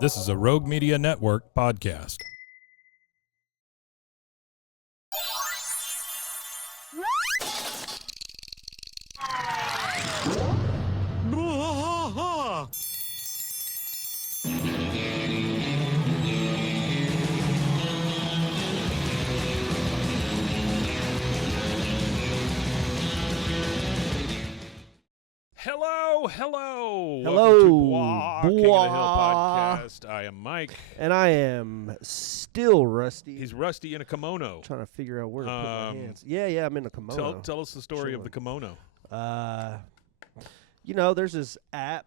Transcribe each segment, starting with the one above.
This is a Rogue Media Network podcast. Hello. Welcome to Bois, King of the Hill podcast. I am Mike. And I am still rusty. He's rusty in a kimono. Trying to figure out where to put my hands. Yeah, I'm in a kimono. Tell us the story of the kimono. There's this app.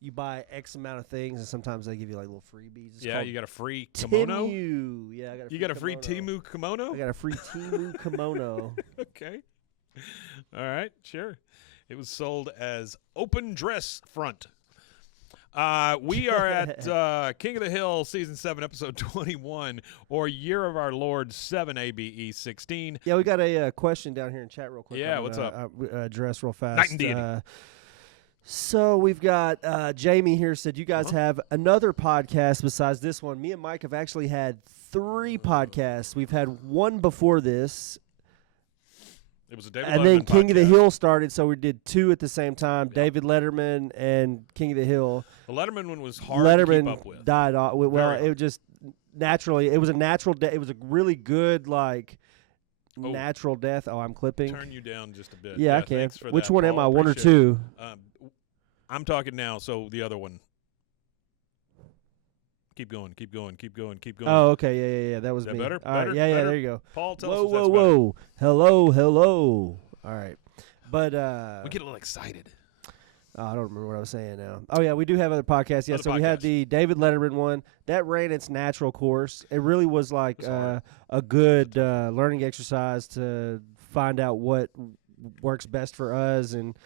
You buy X amount of things, and sometimes they give you like little freebies. Yeah, you got a free kimono? Temu. Yeah, I got a free You got a free Temu kimono? I got a free Temu kimono. Okay. All right, sure. It was sold as open dress front. We are at King of the Hill, Season 7, Episode 21, or Year of Our Lord 7 ABE 16. Yeah, we got a question down here in chat real quick. Yeah, what's up? Address real fast. Night and Deity. So we've got Jamie here said, you guys have another podcast besides this one. Me and Mike have actually had 3 podcasts. We've had one before this. It was a David and Letterman then King of the podcast. Hill started, so we did 2 at the same time. Yep. David Letterman and King of the Hill. The Letterman one was hard to keep up with. Died off. Well, it just naturally. It was a natural death. It was a really good natural death. Oh, I'm clipping. Turn you down just a bit. Yeah, I can. Thanks for Which that, one am Paul. I? 1 or Appreciate 2? I'm talking now, so the other one. Keep going. Oh, okay. Yeah. That was Is that me. better? All right. Better? Yeah. Better? There you go. Paul, tell us if that's Whoa. Hello. All right. But we get a little excited. I don't remember what I was saying now. Oh, yeah, we do have other podcasts. Yeah, Other so we had podcasts. the David Letterman one. That ran its natural course. It really was like It was a good learning exercise to find out what works best for us and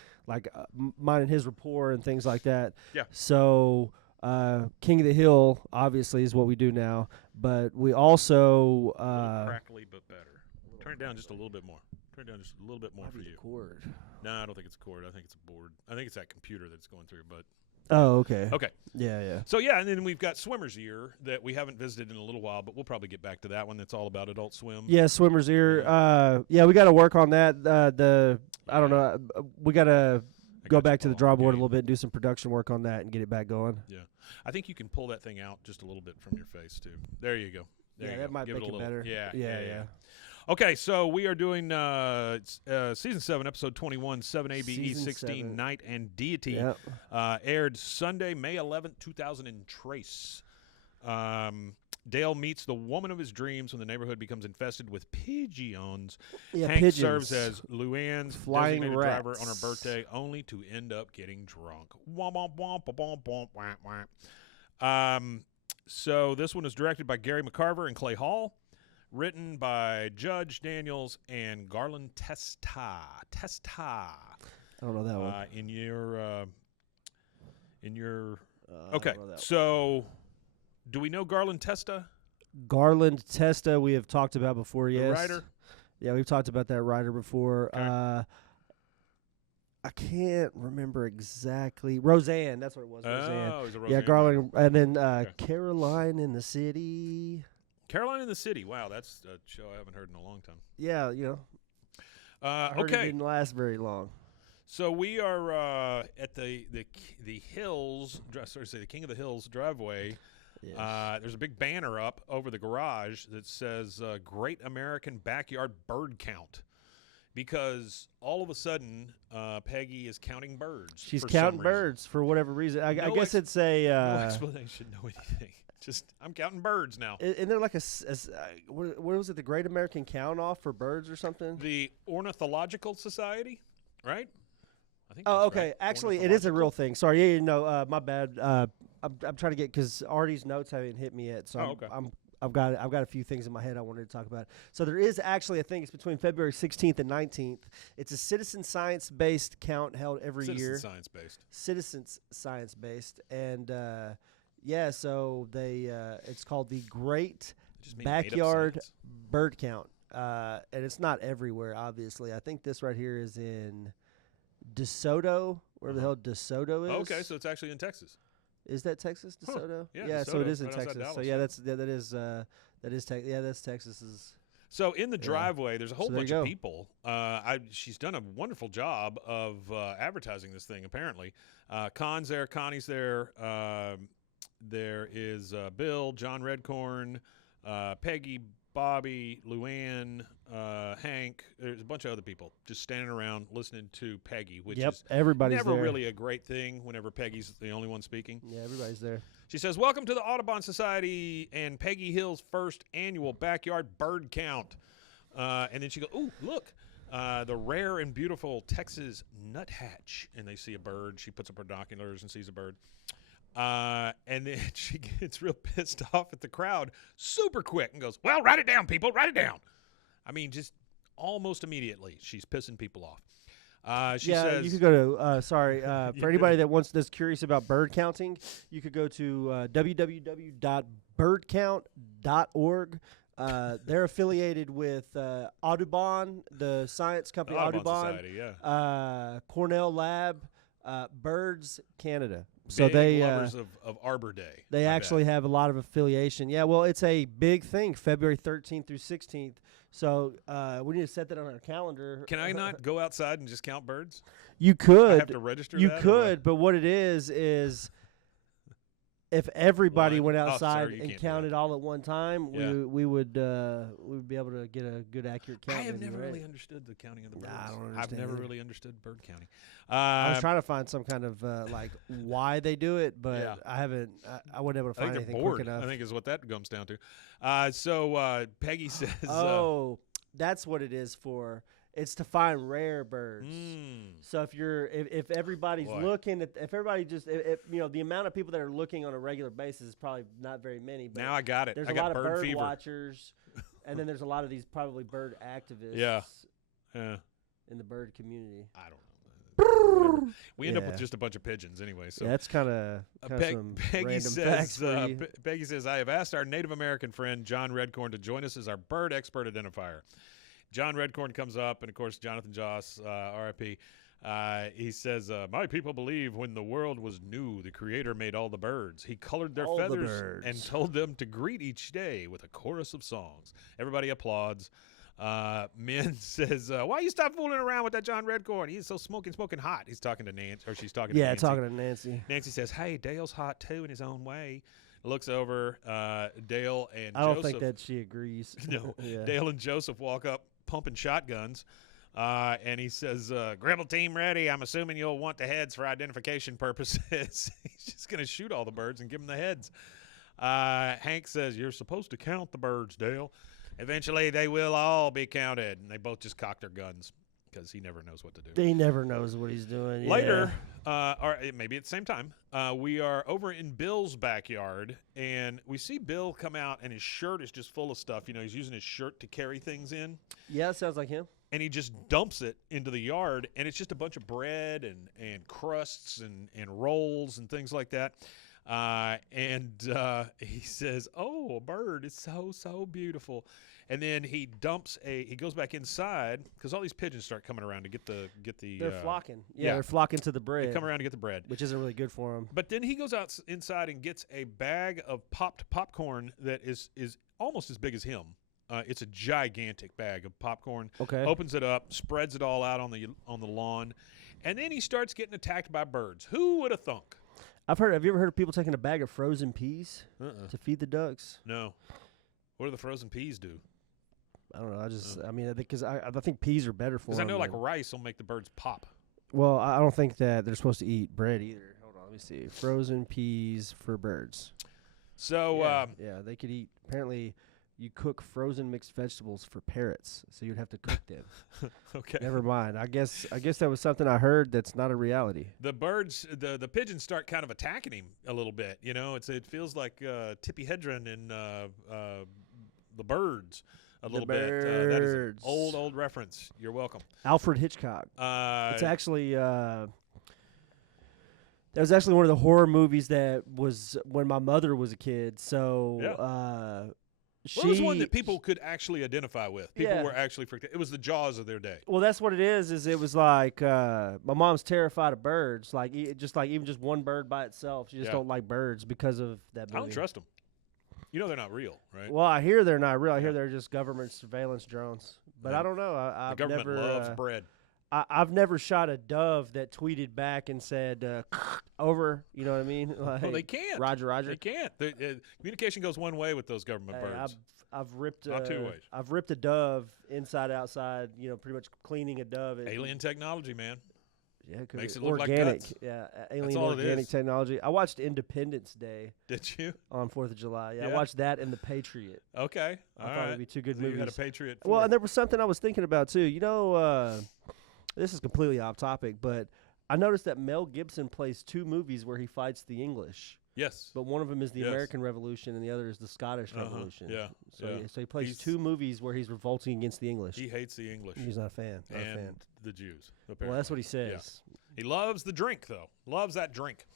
mine and his rapport and things like that. Yeah. So King of the Hill, obviously, is what we do now. But we also A little crackly, but better. Turn it down just a little bit more. Turn it down just a little bit more for you. Cord. No, I don't think it's a cord. I think it's a board. I think it's that computer that's going through. But Oh, okay. okay. Yeah. So yeah, and then we've got Swimmer's Ear that we haven't visited in a little while, but we'll probably get back to that one. That's all about Adult Swim. Yeah, Swimmer's Ear. We got to work on that. I don't know. We got to go back to the drawing board a little bit and do some production work on that and get it back going. Yeah, I think you can pull that thing out just a little bit from your face too. There you go. There you go. That might Give make it a little better. Yeah. Okay, so we are doing Season 7, Episode 21, 7 ABE Season 16, 7. Night and Deity. Yep. Aired Sunday, May 11th, 2000 in Trace. Dale meets the woman of his dreams when the neighborhood becomes infested with pigeons. Yeah, Hank pigeons. serves as Luanne's Flying designated driver rats. on her birthday, only to end up getting drunk. Womp, womp, womp, womp, womp, womp, womp. So this one is directed by Gary McCarver and Clay Hall. Written by Judge Daniels and Garland Testa. I don't know that one. Okay, so do we know Garland Testa? Garland Testa we have talked about before, yes. The writer? Yeah, we've talked about that writer before. Okay. I can't remember exactly. Roseanne, that's what it was. Roseanne. Oh, he's a Roseanne. Yeah, Garland. And then Okay. Caroline in the City. Caroline in the City. Wow, that's a show I haven't heard in a long time. Yeah, I heard it Okay, didn't last very long. so we are at the Hills, the King of the Hills driveway. Yes. There's a big banner up over the garage that says Great American Backyard Bird Count, because all of a sudden Peggy is counting birds. She's for counting some reason. birds for whatever reason. I No guess it's No a. explanation, no anything. Just, I'm counting birds now. Isn't there like what was it? The Great American Count Off for birds or something? The Ornithological Society, right? I think. Oh, that's okay. right. Actually, it is a real thing. Sorry, my bad. I'm trying to get because Artie's notes haven't hit me yet, so okay. I've got a few things in my head I wanted to talk about. So there is actually a thing. It's between February 16th and 19th. It's a citizen science-based count held every year. Science-based. Citizens science-based, and so they it's called the Great Just mean made-up Backyard science. Bird Count, and it's not everywhere. Obviously, I think this right here is in DeSoto, where the hell DeSoto is. Okay, so it's actually in Texas. Is that Texas, DeSoto? Yeah, so it DeSoto, is in right outside Texas. So Dallas. yeah, that's Texas's. So in the Yeah. driveway, there's a whole So there bunch you of go. people. She's done a wonderful job of advertising this thing. Apparently, Con's there, Connie's there. There is Bill, John Redcorn, Peggy, Bobby, Luanne, Hank. There's a bunch of other people just standing around listening to Peggy, which is Everybody's never there. really a great thing whenever Peggy's the only one speaking. Yeah, everybody's there. She says, "Welcome to the Audubon Society and Peggy Hill's first annual backyard bird count." And then she goes, "Ooh, look, the rare and beautiful Texas nuthatch." And they see a bird. She puts up her binoculars and sees a bird. And then she gets real pissed off at the crowd super quick and goes, "Well, write it down, people, write it down." I mean, just almost immediately, she's pissing people off. She says, you could go to, for anybody that's curious about bird counting, you could go to www.birdcount.org. They're affiliated with Audubon, the science company Audubon, Society, yeah. Cornell Lab, Birds Canada. So Big they lovers of Arbor Day. They I actually bet. have a lot of affiliation. Yeah, well, it's a big thing, February 13th through 16th. So we need to set that on our calendar. Can I not go outside and just count birds? You could. I have to register You that, or could, but what it is if everybody One. went Oh, outside sorry, you and can't do counted all at one time, Yeah. we would be able to get a good accurate count. I have maybe, never right? really understood the counting of the birds. Nah, I don't I've understand never either. really understood bird counting. I was trying to find some kind of like why they do it, but Yeah. I haven't. I wasn't able to I find think they're anything bored. quick enough. I think is what that comes down to. So Peggy says, Oh, that's what it is for. It's to find rare birds. So if everybody's Boy. looking at, if everybody just if the amount of people that are looking on a regular basis is probably not very many. But now I got it. there's I a got lot of bird fever. watchers, and then there's a lot of these probably bird activists. Yeah. Yeah. In the bird community. I don't know. Whatever. We end up with Yeah. just a bunch of pigeons anyway. So Yeah, that's kind of some Peggy random says, facts for you. Peggy says, "I have asked our Native American friend John Redcorn to join us as our bird expert identifier." John Redcorn comes up, and of course, Jonathan Joss, R.I.P. He says, "My people believe when the world was new, the Creator made all the birds. He colored their All the feathers birds. and told them to greet each day with a chorus of songs." Everybody applauds. Min says, "Why you stop fooling around with that John Redcorn? He's so smoking hot." He's talking to Nancy, or she's talking to Nancy. Talking to Nancy. Nancy says, "Hey, Dale's hot too in his own way." Looks over, Dale and I don't Joseph. think that she agrees. No, Yeah. Dale and Joseph walk up pumping shotguns, and he says, "Gribble team ready. I'm assuming you'll want the heads for identification purposes." He's just going to shoot all the birds and give them the heads. Hank says, "You're supposed to count the birds, Dale. Eventually, they will all be counted." And they both just cock their guns because he never knows what to do. He never knows what he's doing. Later, or maybe at the same time, we are over in Bill's backyard, and we see Bill come out, and his shirt is just full of stuff. He's using his shirt to carry things in, Yeah, sounds like him. and he just dumps it into the yard, and it's just a bunch of bread and crusts and rolls and things like that. And he says, "Oh, a bird is so beautiful." And then he goes back inside because all these pigeons start coming around to get the. They're flocking. yeah. They're flocking to the They bread, come around to get the bread. which isn't really good for them. But then he goes inside and gets a bag of popped popcorn that is almost as big as him. It's a gigantic bag of popcorn. Okay. Opens it up, spreads it all out on the lawn, and then he starts getting attacked by birds. Who would have thunk? Have you ever heard of people taking a bag of frozen peas to feed the ducks? No. What do the frozen peas do? I don't know. I mean, because I think peas are better for Because them. I know like rice will make the birds pop. Well, I don't think that they're supposed to eat bread either. Hold on, let me see. Frozen peas for birds. So Yeah, they could eat. Apparently, you cook frozen mixed vegetables for parrots, so you'd have to cook them. okay. Never mind. I guess that was something I heard that's not a reality. The birds, the pigeons start kind of attacking him a little bit. It feels like Tippi Hedren in The Birds a little bit. That is an old reference. You're welcome. Alfred Hitchcock. It's Uh, actually that was actually one of the horror movies that was when my mother was a kid. So What was one that people could actually identify with? People were actually freaked out. It was the Jaws of their day. Well, that's what it is. It was like my mom's terrified of birds. Like even just one bird by itself, she just don't like birds because of that movie. I don't trust them. You know they're not real, right? Well, I hear they're not real. I hear they're just government surveillance drones. But I don't know. The government loves bread. I've never shot a dove that tweeted back and said over. You know what I mean? Like, well, they can't. Roger. They can't. Communication goes one way with those government birds. I've ripped not two ways. I've ripped a dove inside outside. You know, pretty much cleaning a dove. Alien technology, man. Yeah, it makes it look organic. like guts. Yeah, alien organic technology. I watched Independence Day. Did you? On 4th of July. Yeah, I watched that and The Patriot. Okay. I thought it would be two good movies. You had a Patriot. Well, and there was something I was thinking about too. You know, this is completely off topic, but I noticed that Mel Gibson plays 2 movies where he fights the English. Yes. But one of them is the American Revolution and the other is the Scottish Revolution. Yeah. So he plays 2 movies where he's revolting against the English. He hates the English. He's not a fan. And the Jews. Apparently. Well, that's what he says. Yeah. He loves the drink, though. Loves that drink.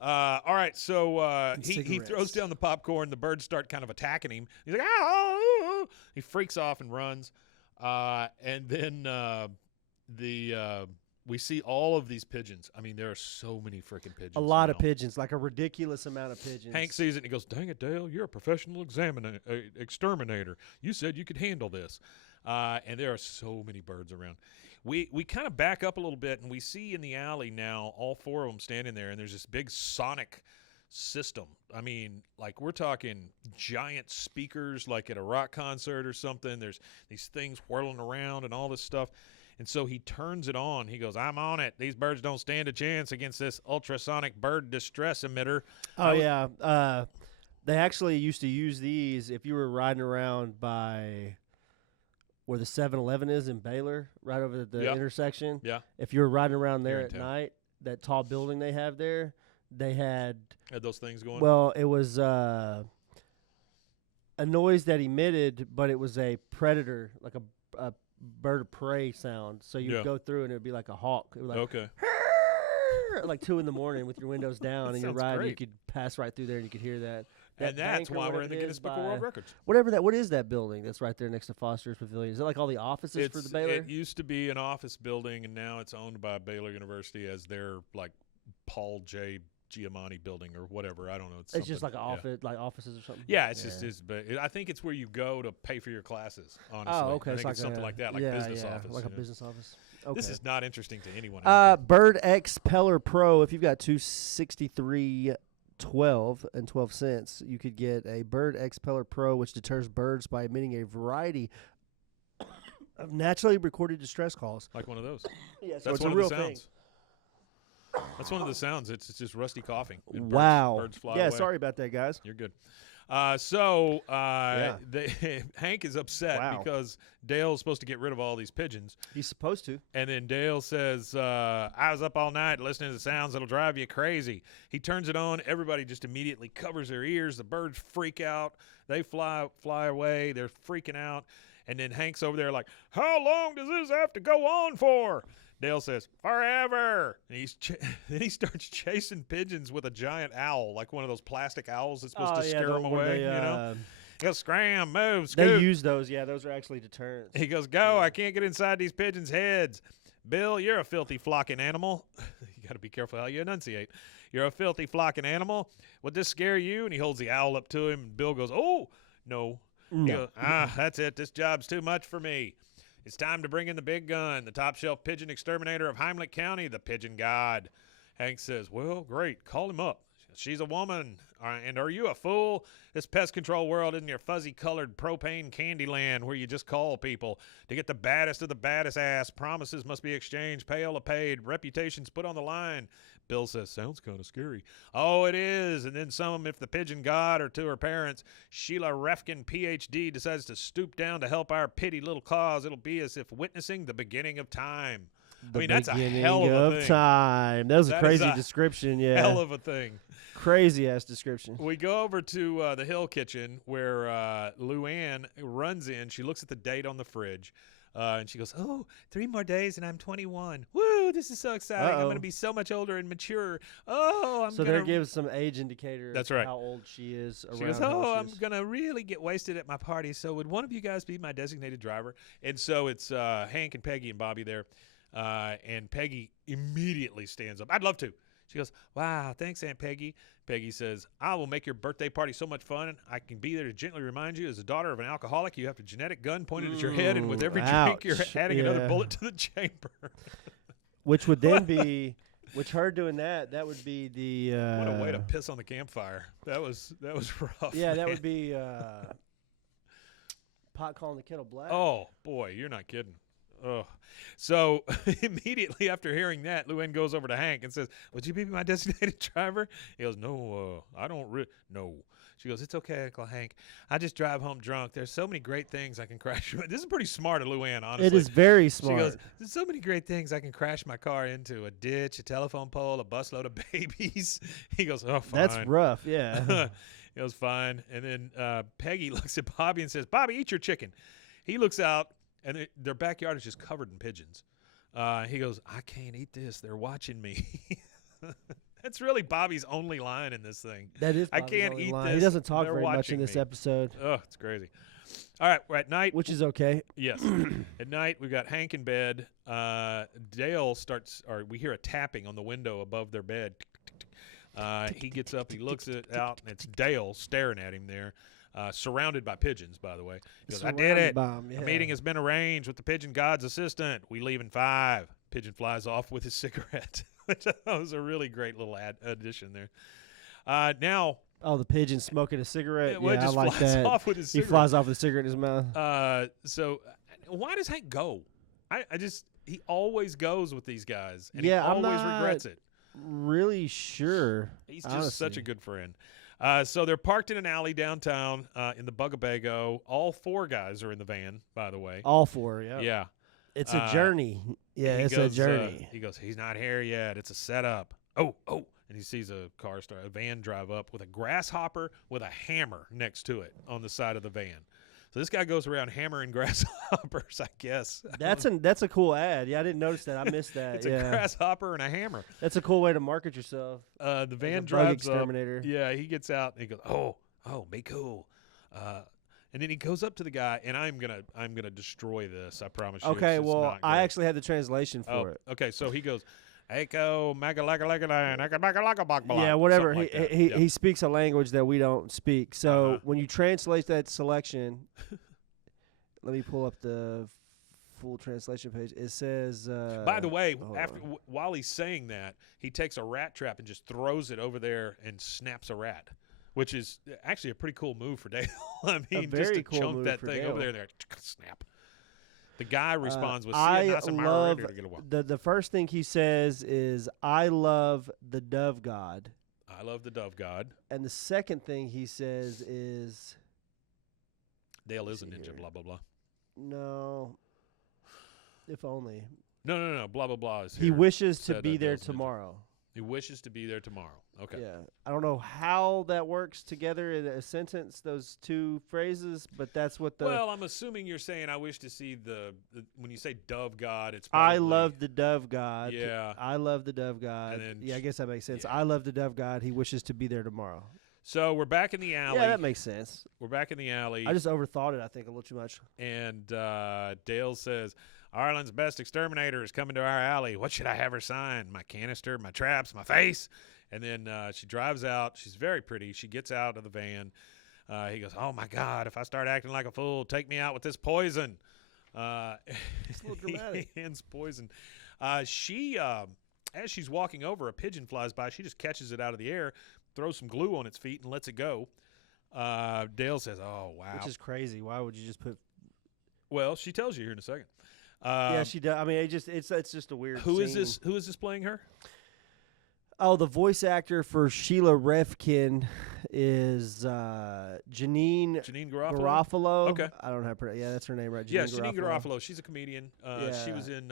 All right, so he throws down the popcorn. The birds start kind of attacking him. He's like, ah! He freaks off and runs. And then we see all of these pigeons. I mean, there are so many freaking pigeons. A lot of pigeons, like a ridiculous amount of pigeons. Hank sees it and he goes, dang it, Dale, you're a professional exterminator. You said you could handle this. And there are so many birds around. We kind of back up a little bit, and we see in the alley now all 4 of them standing there, and there's this big sonic system. I mean, like we're talking giant speakers like at a rock concert or something. There's these things whirling around and all this stuff. And so he turns it on. He goes, I'm on it. These birds don't stand a chance against this ultrasonic bird distress emitter. Oh, yeah. They actually used to use these if you were riding around by where the 7-Eleven is in Baylor, right over the intersection. Yeah. If you were riding around there at night, that tall building they have there, they had those things going? Well, it was a noise that emitted, but it was a predator, like a bird of prey sound. So you'd go through and it would be like a hawk. It would like, okay. Like 2 in the morning with your windows down and you're riding, you could pass right through there and you could hear that. And that's why we're in the Guinness Book of World Records. What is that building that's right there next to Foster's Pavilion? Is it like all the offices for the Baylor? It used to be an office building, and now it's owned by Baylor University as their like Paul J. Giamatti building or whatever. I don't know. It's just like an office, like offices or something. Yeah, but I think it's where you go to pay for your classes. Honestly, oh, okay, I think it's something like that, like business office, like a business office. Okay. This is not interesting to anyone. Bird X Peller Pro. If you've got $263.12 and 12 cents, you could get a Bird X Peller Pro, which deters birds by emitting a variety of naturally recorded distress calls. Like one of those. Yeah, so that's it's one a real of the sounds. thing. That's one of the sounds. It's just Rusty coughing. Wow. Birds fly yeah, away. Sorry about that, guys. You're good. Hank is upset because Dale's supposed to get rid of all these pigeons. He's supposed to. And then Dale says, I was up all night listening to the sounds that'll drive you crazy. He turns it on. Everybody just immediately covers their ears. The birds freak out. They fly away. They're freaking out. And then Hank's over there like, how long does this have to go on for? Dale says, forever. And then he starts chasing pigeons with a giant owl, like one of those plastic owls that's supposed to scare them away. You know? He goes, scram, move, scoot. They use those. Yeah, those are actually deterrents. He goes, go. I can't get inside these pigeons' heads. Bill, you're a filthy flocking animal. You got to be careful how you enunciate. You're a filthy flocking animal. Would this scare you? And he holds the owl up to him. And Bill goes, oh, no. He goes, that's it. This job's too much for me. It's time to bring in the big gun, the top-shelf pigeon exterminator of Heimlich County, the pigeon god. Hank says, well, great. Call him up. She's a woman. And are you a fool? This pest control world isn't your fuzzy-colored propane candy land where you just call people. To get the baddest of the baddest ass, promises must be exchanged, payola paid, reputations put on the line. Bill says, sounds kind of scary. Oh, it is. And then some, if the pigeon god or to her parents, Sheila Refkin, Ph.D., decides to stoop down to help our pitty little cause, it'll be as if witnessing the beginning of time. That's a hell of a thing. Time. That was a crazy description, yeah. Hell of a thing. Crazy-ass description. We go over to the Hill Kitchen where Luanne runs in. She looks at the date on the fridge, and she goes, 3 more days and I'm 21. Woo! Woo! This is so exciting. I'm Uh-oh. going to be so much older and mature. Oh, I'm So going there gives some age indicator. That's of right. How old she is. She goes, around how old oh, she I'm is. going to really get wasted at my party. So would one of you guys be my designated driver? And so it's Hank and Peggy and Bobby there. And Peggy immediately stands up. I'd love to. She goes, wow, thanks, Aunt Peggy. Peggy says, I will make your birthday party so much fun. I can be there to gently remind you, as a daughter of an alcoholic, you have a genetic gun pointed at your head, and with every drink, you're ouch. adding another Yeah. bullet to the chamber. Which would then be, which her doing that would be the. What a way to piss on the campfire. That was rough. Yeah, that man. would be pot calling the kettle black. Oh, boy, you're not kidding. Oh, so immediately after hearing that, Luanne goes over to Hank and says, would you be my designated driver? He goes, no, I don't no. She goes, it's okay, Uncle Hank. I just drive home drunk. There's so many great things I can crash. This is pretty smart of Luanne, honestly. It is very smart. She goes, there's so many great things I can crash my car into. A ditch, a telephone pole, a busload of babies. He goes, oh, fine. That's rough, yeah. It was fine. And then Peggy looks at Bobby and says, Bobby, eat your chicken. He looks out, and their backyard is just covered in pigeons. He goes, I can't eat this. They're watching me. That's really Bobby's only line in this thing. That is I Bobby's can't only eat line. this. He doesn't talk They're very much watching in this me. episode, Oh, it's crazy. All right, we're at night. which is okay. Yes. At night, we've got Hank in bed. Dale starts, or we hear a tapping on the window above their bed. He gets up, he looks out, and it's Dale staring at him there, surrounded by pigeons, by the way. He goes, I did Surrounded it. by 'em, yeah. A meeting has been arranged with the pigeon god's assistant. We leave in 5. Pigeon flies off with his cigarette, which was a really great little addition there. Now, Oh, the pigeon smoking a cigarette. well, it Yeah, I just like flies that. off with his He cigarette. flies off with a cigarette in his mouth. So why does Hank go? He always goes with these guys, and Yeah, he I'm always not- regrets it. Really sure. He's just such honestly. a good friend. So they're parked in an alley downtown in the Bugabago. All 4 guys are in the van, by the way. All 4, yeah. Yeah. It's a journey. Yeah, He it's goes, a journey. He goes, he's not here yet. It's a setup. Oh. And he sees a van drive up with a grasshopper with a hammer next to it on the side of the van. So this guy goes around hammering grasshoppers, I guess. That's a cool ad. Yeah, I didn't notice that. I missed that. It's yeah. a grasshopper and a hammer. That's a cool way to market yourself. The As a van bug drives up. exterminator. Yeah, he gets out and he goes, "Oh, be cool." And then he goes up to the guy, and I'm gonna destroy this. I promise you. Okay, It's well, not I great. actually had the translation for it. Okay, so he goes, "Echo Yeah, whatever. Something like that. He Yeah. he speaks a language that we don't speak. So Uh-huh. when you translate that selection, let me pull up the full translation page. It says. By the way, hold after on. while he's saying that, he takes a rat trap and just throws it over there and snaps a rat, which is actually a pretty cool move for Dale. I mean, just very to cool chunk move that for thing Dale. over there, snap. The guy responds with, I "See, nice and love ready to get a walk." the first thing he says is, "I love the dove god," I love the dove god. and the second thing he says is, Dale is a see ninja. here. Blah blah blah. "No, if only No. Blah blah blah is he here. wishes to Said, be there Dale's ninja. tomorrow." He wishes to be there tomorrow. Okay. Yeah, I don't know how that works together in a sentence, those two phrases, but that's what the Well, I'm assuming you're saying I wish to see the when you say dove god, it's I probably, love the dove god. Yeah. I love the dove god. And then Yeah, I guess that makes sense. yeah. I love the dove god. He wishes to be there tomorrow. So we're back in the alley. Yeah, that makes sense. We're back in the alley. I just overthought it, I think, a little too much. And Dale says, Ireland's best exterminator is coming to our alley. What should I have her sign? My canister, my traps, my face? And then she drives out. She's very pretty. She gets out of the van. He goes, oh, my God, if I start acting like a fool, take me out with this poison. It's a little dramatic. He hands poison. She, as she's walking over, a pigeon flies by. She just catches it out of the air, throws some glue on its feet, and lets it go. Dale says, oh, wow. Which is crazy. Why would you just put? Well, she tells you here in a second. Yeah, she does. I mean, it's just a weird. Who is scene. this? Who is this playing her? Oh, the voice actor for Sheila Revkin is Janine Garofalo. Okay. I don't have her. Yeah, that's her name, right? Yeah, Janine Garofalo. She's a comedian. She Yeah. was in.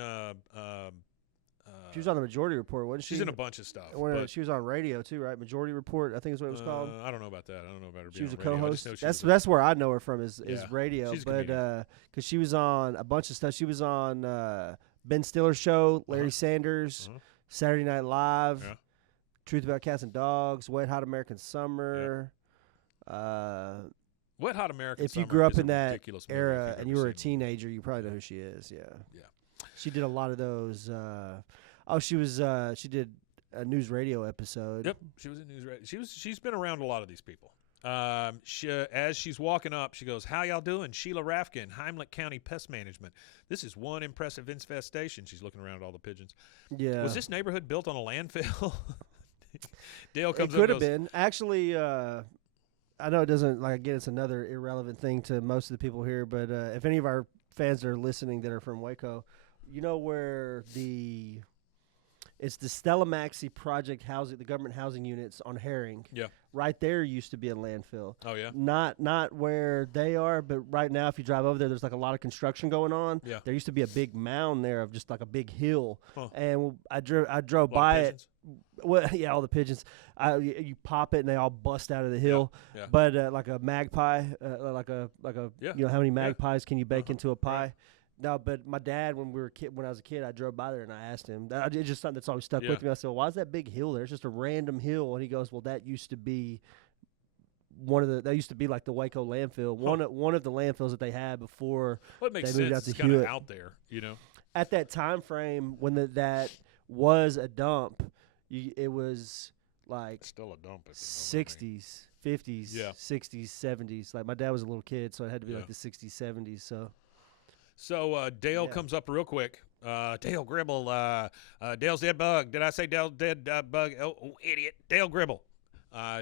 She was on the Majority Report, wasn't she? She's in a bunch of stuff. When but, she was on radio too, right? Majority Report, I think is what it was called. I don't know about that. I don't know about her. She being was a on radio. I just co-host. know she That's was that's where I know her from is Yeah, radio. she's a But because she was on a bunch of stuff. She was on Ben Stiller Show, Larry Sanders, Saturday Night Live, Truth About Cats and Dogs, Wet Hot American Summer. Wet Hot American if Summer you grew up is in a that ridiculous movie era if and you've you were ever a seen one. teenager, you probably know who she is. Yeah. Yeah. She did a lot of those. She did a news radio episode. Yep, she was in news. She's been around a lot of these people. As she's walking up, she goes, "How y'all doing?" Sheila Rafkin, Heimlich County Pest Management. This is one impressive infestation. She's looking around at all the pigeons. Yeah. Was this neighborhood built on a landfill? Dale comes It up could and have goes, been. Actually, I know it doesn't, like, again, it's another irrelevant thing to most of the people here, but if any of our fans that are listening that are from Waco, you know where it's the Stella Maxi Project housing, the government housing units on Herring. Yeah. Right there used to be a landfill. Oh, yeah? Not where they are, but right now if you drive over there, there's like a lot of construction going on. Yeah. There used to be a big mound there of just like a big hill. Huh. And I drove by it. Well, yeah, all the pigeons. You pop it and they all bust out of the hill. Yeah. But like a magpie, like a Yeah. you know, how many magpies can you bake into a pie? Right. No, but my dad, when I was a kid, I drove by there and I asked him. It's just something that's always stuck Yeah. with me. I said, "Well, why is that big hill there? It's just a random hill." And he goes, "Well, that used to be that used to be like the Waco landfill, one of the landfills that they had before Well, it makes they moved sense. out to It's kind of Hewitt. out there, you know. At that time frame when that was a dump, it was like It's still a dump. At the moment, I mean. 60s, 50s, Yeah. 60s, 70s. Like my dad was a little kid, so it had to be Yeah. like the 60s, 70s. So Dale comes up real quick. Dale Gribble. Dale's dead bug. Did I say Dale dead bug? Oh, idiot. Dale Gribble.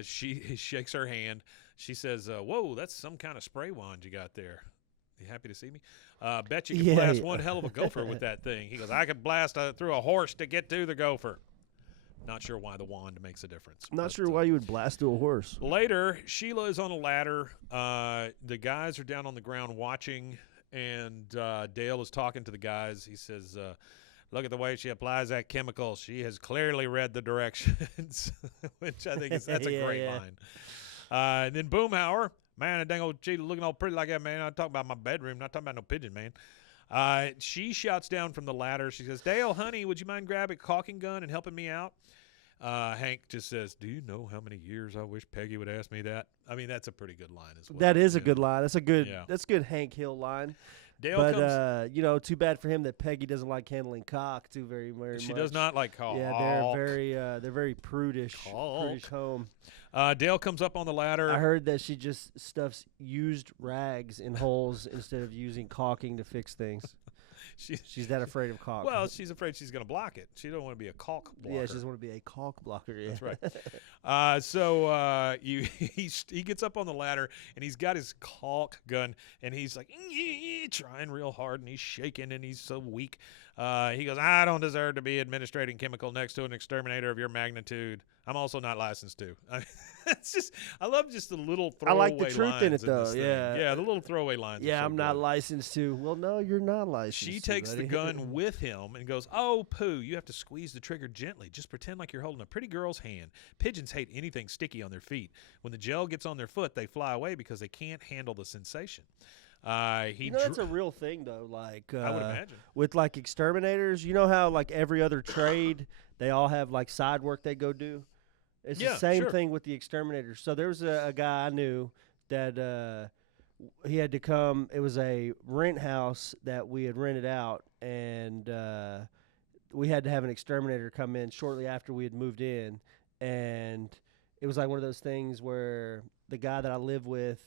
She shakes her hand. She says, "Whoa, that's some kind of spray wand you got there. You happy to see me? Bet you can blast one hell of a gopher with that thing." He goes, "I could blast through a horse to get to the gopher." Not sure why the wand makes a difference. I'm not sure why you would blast to a horse. Later, Sheila is on a ladder. The guys are down on the ground watching, and Dale is talking to the guys. He says, "Look at the way she applies that chemical. She has clearly read the directions," which I think that's a great line. And then Boomhauer, man, that dang old Sheila looking all pretty like that, man. I'm talking about my bedroom, not talking about no pigeon, man. She shouts down from the ladder. She says, "Dale, honey, would you mind grabbing a caulking gun and helping me out?" Hank just says, "Do you know how many years I wish Peggy would ask me that?" I mean, that's a pretty good line as well. That is a good line. That's a good Yeah. that's good Hank Hill line. Dale But comes. you know, too bad for him that Peggy doesn't like handling cock too very much. She does not like caulk. Yeah, they're very prudish. Caulk. Prudish home. Dale comes up on the ladder. I heard that she just stuffs used rags in holes instead of using caulking to fix things. She's that afraid of caulk. Well, she's afraid she's going to block it. She don't want to be a caulk blocker. Yeah, she doesn't want to be a caulk blocker. Yeah. That's right. So he gets up on the ladder, and he's got his caulk gun, and he's like trying real hard, and he's shaking, and he's so weak. He goes, "I don't deserve to be administrating chemical next to an exterminator of your magnitude. I'm also not licensed to." It's just, I love just the little throwaway I like the truth in lines it, though. this thing. Yeah. Yeah, the little throwaway lines. Yeah, are so I'm not good. licensed to. Well, no, you're not licensed. She to, takes the buddy. gun with him and goes, "Oh, Pooh, you have to squeeze the trigger gently. Just pretend like you're holding a pretty girl's hand. Pigeons hate anything sticky on their feet. When the gel gets on their foot, they fly away because they can't handle the sensation." That's a real thing, though. Like I would imagine. with like exterminators, you know how like every other trade, they all have like side work they go do. It's the same sure. thing with the exterminators. So there was a guy I knew that he had to come. It was a rent house that we had rented out, and we had to have an exterminator come in shortly after we had moved in. And it was like one of those things where the guy that I live with,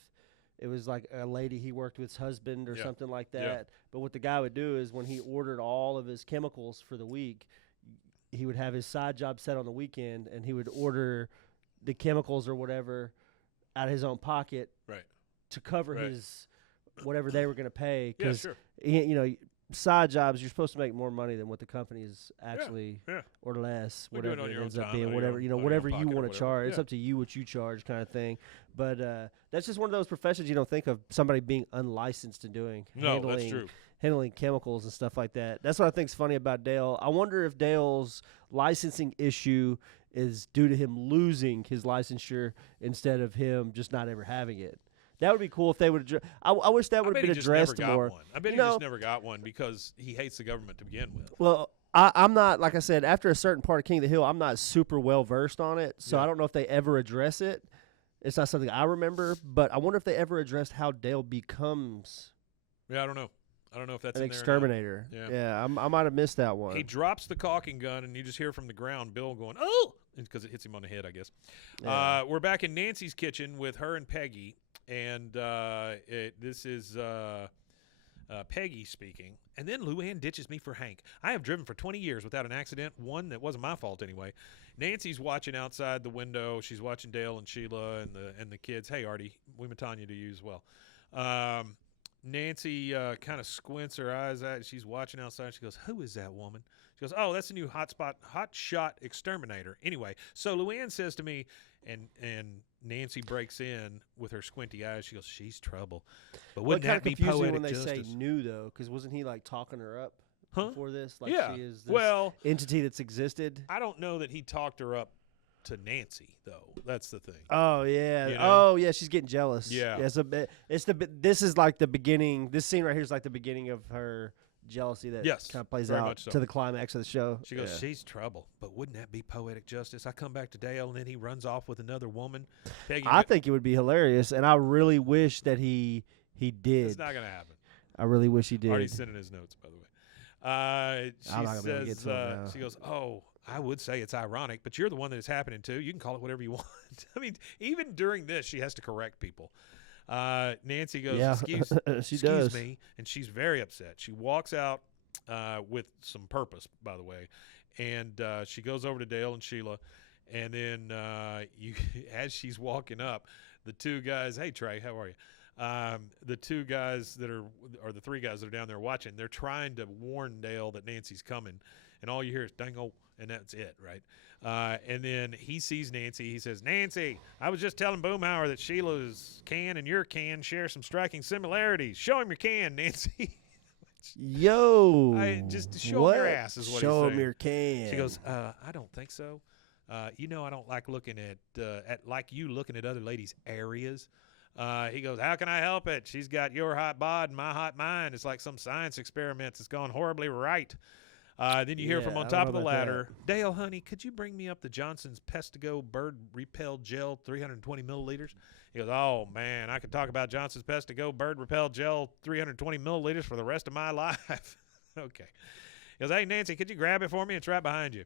it was like a lady he worked with's husband or something like that. Yeah. But what the guy would do is when he ordered all of his chemicals for the week, he would have his side job set on the weekend, and he would order the chemicals or whatever out of his own pocket to cover his whatever they were going to pay. Yeah, sure. You know, side jobs, you're supposed to make more money than what the company is actually Yeah. or less, We do it whatever on it your own ends up time, being, out of whatever, your you know, own whatever you pocket or want to whatever. charge. It's Yeah. up to you what you charge kind of thing. But that's just one of those professions you don't think of somebody being unlicensed in doing. No, that's true. Handling chemicals and stuff like that. That's what I think is funny about Dale. I wonder if Dale's licensing issue is due to him losing his licensure instead of him just not ever having it. That would be cool if they would. I wish that would have been addressed more. I bet he just never got one because he hates the government to begin with. Well, I'm not, like I said, after a certain part of King of the Hill, I'm not super well versed on it, so I don't know if they ever address it. It's not something I remember, but I wonder if they ever addressed how Dale becomes. Yeah, I don't know. I don't know if that's an in exterminator. There or not. Yeah, I might have missed that one. He drops the caulking gun, and you just hear from the ground Bill going, "Oh!" because it hits him on the head, I guess. Yeah. We're back in Nancy's kitchen with her and Peggy, and this is Peggy speaking. And then Luanne ditches me for Hank. I have driven for 20 years without an accident, one that wasn't my fault anyway. Nancy's watching outside the window. She's watching Dale and Sheila and the kids. Hey, Artie, we Matanya to you as well. Nancy kind of squints her eyes out. She's watching outside. She goes, "Who is that woman?" She goes, "Oh, that's the new hot shot exterminator." Anyway, so Luanne says to me, and Nancy breaks in with her squinty eyes. She goes, "She's trouble." But wouldn't that be poetic when they justice? say new, though? Because wasn't he like talking her up before this? Like yeah. She is this entity that's existed. I don't know that he talked her up to Nancy, though. That's the thing. Oh yeah. You know? Oh yeah. She's getting jealous. Yeah. This is like the beginning. This scene right here is like the beginning of her jealousy that kind of plays out to the climax of the show. She goes, "She's trouble, but wouldn't that be poetic justice? I come back to Dale, and then he runs off with another woman." Peggy, I think it would be hilarious, and I really wish that he did. It's not going to happen. I really wish he did. Already sending his notes, by the way. She goes, "Oh, I would say it's ironic, but you're the one that it's happening to. You can call it whatever you want." I mean, even during this, she has to correct people. Nancy goes, excuse me, and she's very upset. She walks out with some purpose, by the way, and she goes over to Dale and Sheila, and then as she's walking up, the two guys, "Hey, Trey, how are you?" The two guys or the three guys that are down there watching, they're trying to warn Dale that Nancy's coming, and all you hear is "dango," and that's it, right? And then he sees Nancy. He says, "Nancy, I was just telling Boomhauer that Sheila's can and your can share some striking similarities. Show him your can, Nancy." Yo. Just show him your ass is what show he's saying. Him your can. She goes, "I don't think so. I don't like looking at like you looking at other ladies' areas." He goes, "How can I help it? She's got your hot bod and my hot mind. It's like some science experiment that's gone horribly right." Then you hear from on top of the ladder, "Dale, honey, could you bring me up the Johnson's Pestigo Bird Repel Gel 320 milliliters?" He goes, "Oh, man, I could talk about Johnson's Pestigo Bird Repel Gel 320 milliliters for the rest of my life." Okay. He goes, "Hey, Nancy, could you grab it for me? It's right behind you."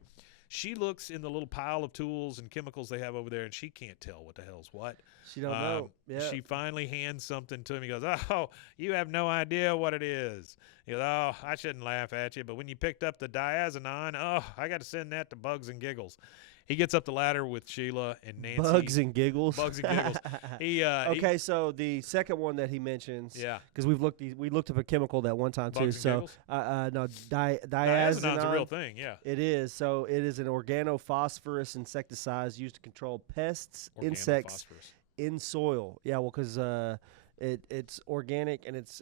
She looks in the little pile of tools and chemicals they have over there, and she can't tell what the hell's what. She don't know. Yeah. She finally hands something to him. He goes, "Oh, you have no idea what it is." He goes, "Oh, I shouldn't laugh at you, but when you picked up the diazinon, I got to send that to Bugs and Giggles." He gets up the ladder with Sheila and Nancy. Bugs and Giggles. Bugs and Giggles. Okay, so the second one that he mentions, yeah, because we looked up a chemical that one time Bugs too. And no, diazinon's a real thing. Yeah, it is. So it is an organophosphorus insecticide used to control pests, insects in soil. Yeah, well, because it's organic and it's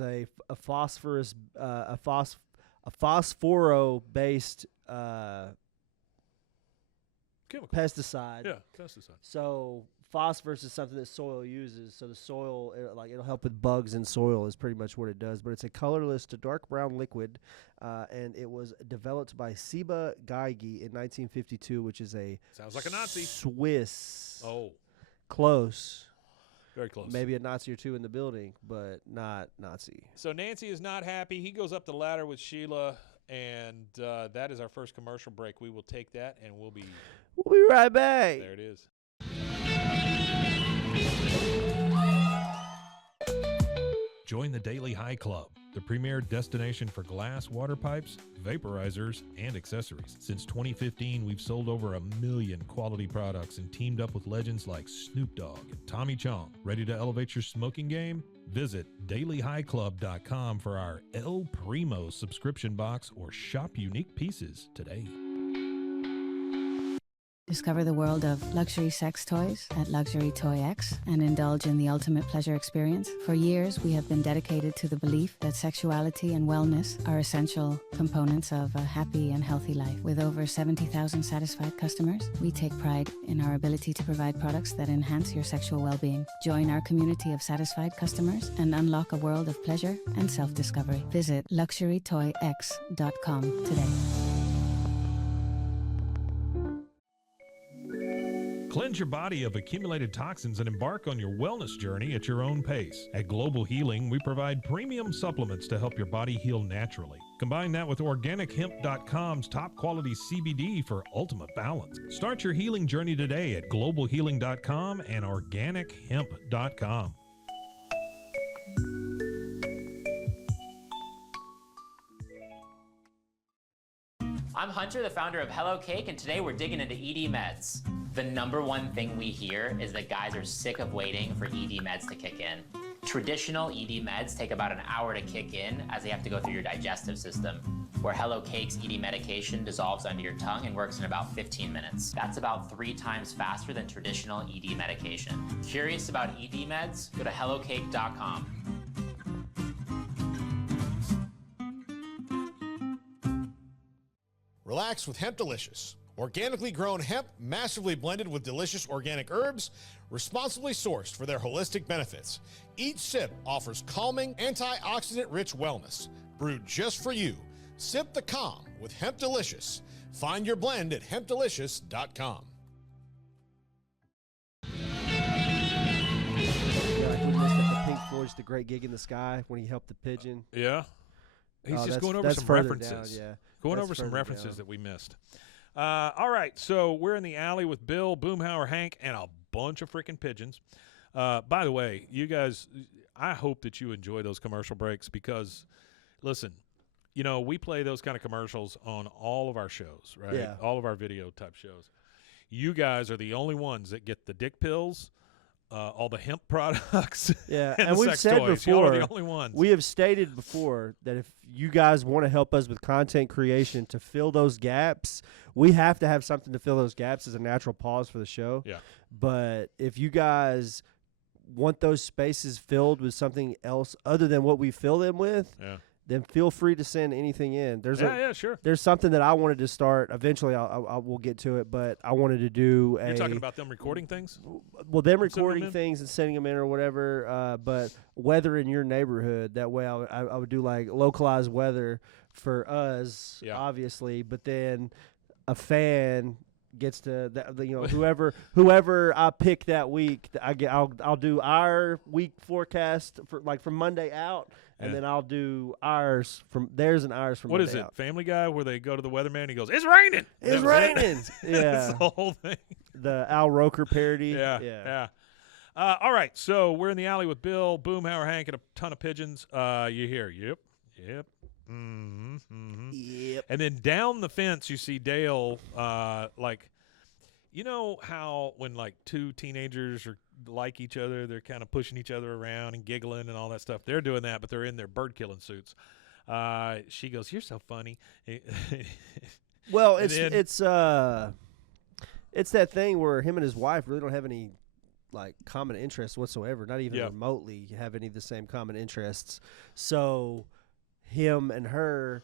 a phosphorus a phosphoro based chemical pesticide. Yeah, pesticide. So phosphorus is something that soil uses. So the soil, it'll help with bugs in soil is pretty much what it does. But it's a colorless to dark brown liquid, and it was developed by Seba Geige in 1952, which is sounds like a Nazi. Swiss. Oh, close. Very close. Maybe a Nazi or two in the building, but not Nazi. So Nancy is not happy. He goes up the ladder with Sheila, and that is our first commercial break. We will take that, and we'll be right back. There it is. Join the Daily High Club, the premier destination for glass water pipes, vaporizers, and accessories. Since 2015, we've sold over 1 million quality products and teamed up with legends like Snoop Dogg and Tommy Chong. Ready to elevate your smoking game? Visit dailyhighclub.com for our El Primo subscription box or shop unique pieces today. Discover the world of luxury sex toys at Luxury Toy X and indulge in the ultimate pleasure experience. For years, we have been dedicated to the belief that sexuality and wellness are essential components of a happy and healthy life. With over 70,000 satisfied customers, we take pride in our ability to provide products that enhance your sexual well-being. Join our community of satisfied customers and unlock a world of pleasure and self-discovery. Visit luxurytoyx.com today. Cleanse your body of accumulated toxins and embark on your wellness journey at your own pace. At Global Healing, we provide premium supplements to help your body heal naturally. Combine that with OrganicHemp.com's top quality CBD for ultimate balance. Start your healing journey today at GlobalHealing.com and OrganicHemp.com. I'm Hunter, the founder of Hello Cake, and today we're digging into ED meds. The number one thing we hear is that guys are sick of waiting for ED meds to kick in. Traditional ED meds take about an hour to kick in as they have to go through your digestive system, where Hello Cake's ED medication dissolves under your tongue and works in about 15 minutes. That's about 3 times faster than traditional ED medication. Curious about ED meds? Go to hellocake.com. Relax with Hemp Delicious. Organically grown hemp, massively blended with delicious organic herbs, responsibly sourced for their holistic benefits. Each sip offers calming, antioxidant-rich wellness. Brewed just for you. Sip the calm with Hemp Delicious. Find your blend at hempdelicious.com. Yeah, like we missed the Pink Floyd's "The Great Gig in the Sky" when he helped the pigeon. Yeah. He's just that's- going over that's some further references. down, yeah. Going That's over some further references down. that we missed. All right, so we're in the alley with Bill, Boomhauer, Hank, and a bunch of freaking pigeons. By the way, you guys, I hope that you enjoy those commercial breaks because, listen, you know, we play those kind of commercials on all of our shows, right? Yeah. All of our video type shows. You guys are the only ones that get the dick pills, all the hemp products, Yeah, and, and the we've sex said toys. Y'all are the before, only ones. we have stated before that if you guys want to help us with content creation to fill those gaps, we have to have something to fill those gaps as a natural pause for the show. Yeah. But if you guys want those spaces filled with something else other than what we fill them with, Yeah. then feel free to send anything in. Yeah, sure. There's something that I wanted to start. Eventually, I will get to it, but I wanted to do You're talking about them recording things? well, them Sending them recording in? things and sending them in or whatever. But weather in your neighborhood. That way, I would do like localized weather for us, Yeah. obviously. But then a fan gets to whoever I pick that week. I'll do our week forecast for like from Monday out. And Yeah. then I'll do theirs from Monday What is it? out. Family Guy, where they go to the weatherman and he goes, "It's raining." It's That was it. raining. Yeah. That's the whole thing. The Al Roker parody. Yeah. All right, so we're in the alley with Bill, Boomhauer, Hank, and a ton of pigeons. You hear, yep. Mm-hmm. Yep. And then down the fence, you see Dale, like, you know how when like two teenagers are like each other, they're kind of pushing each other around and giggling and all that stuff. They're doing that, but they're in their bird killing suits. She goes, "You're so funny." Well, And it's that thing where him and his wife really don't have any like common interests whatsoever. Not even Yeah. remotely have any of the same common interests. So him and her,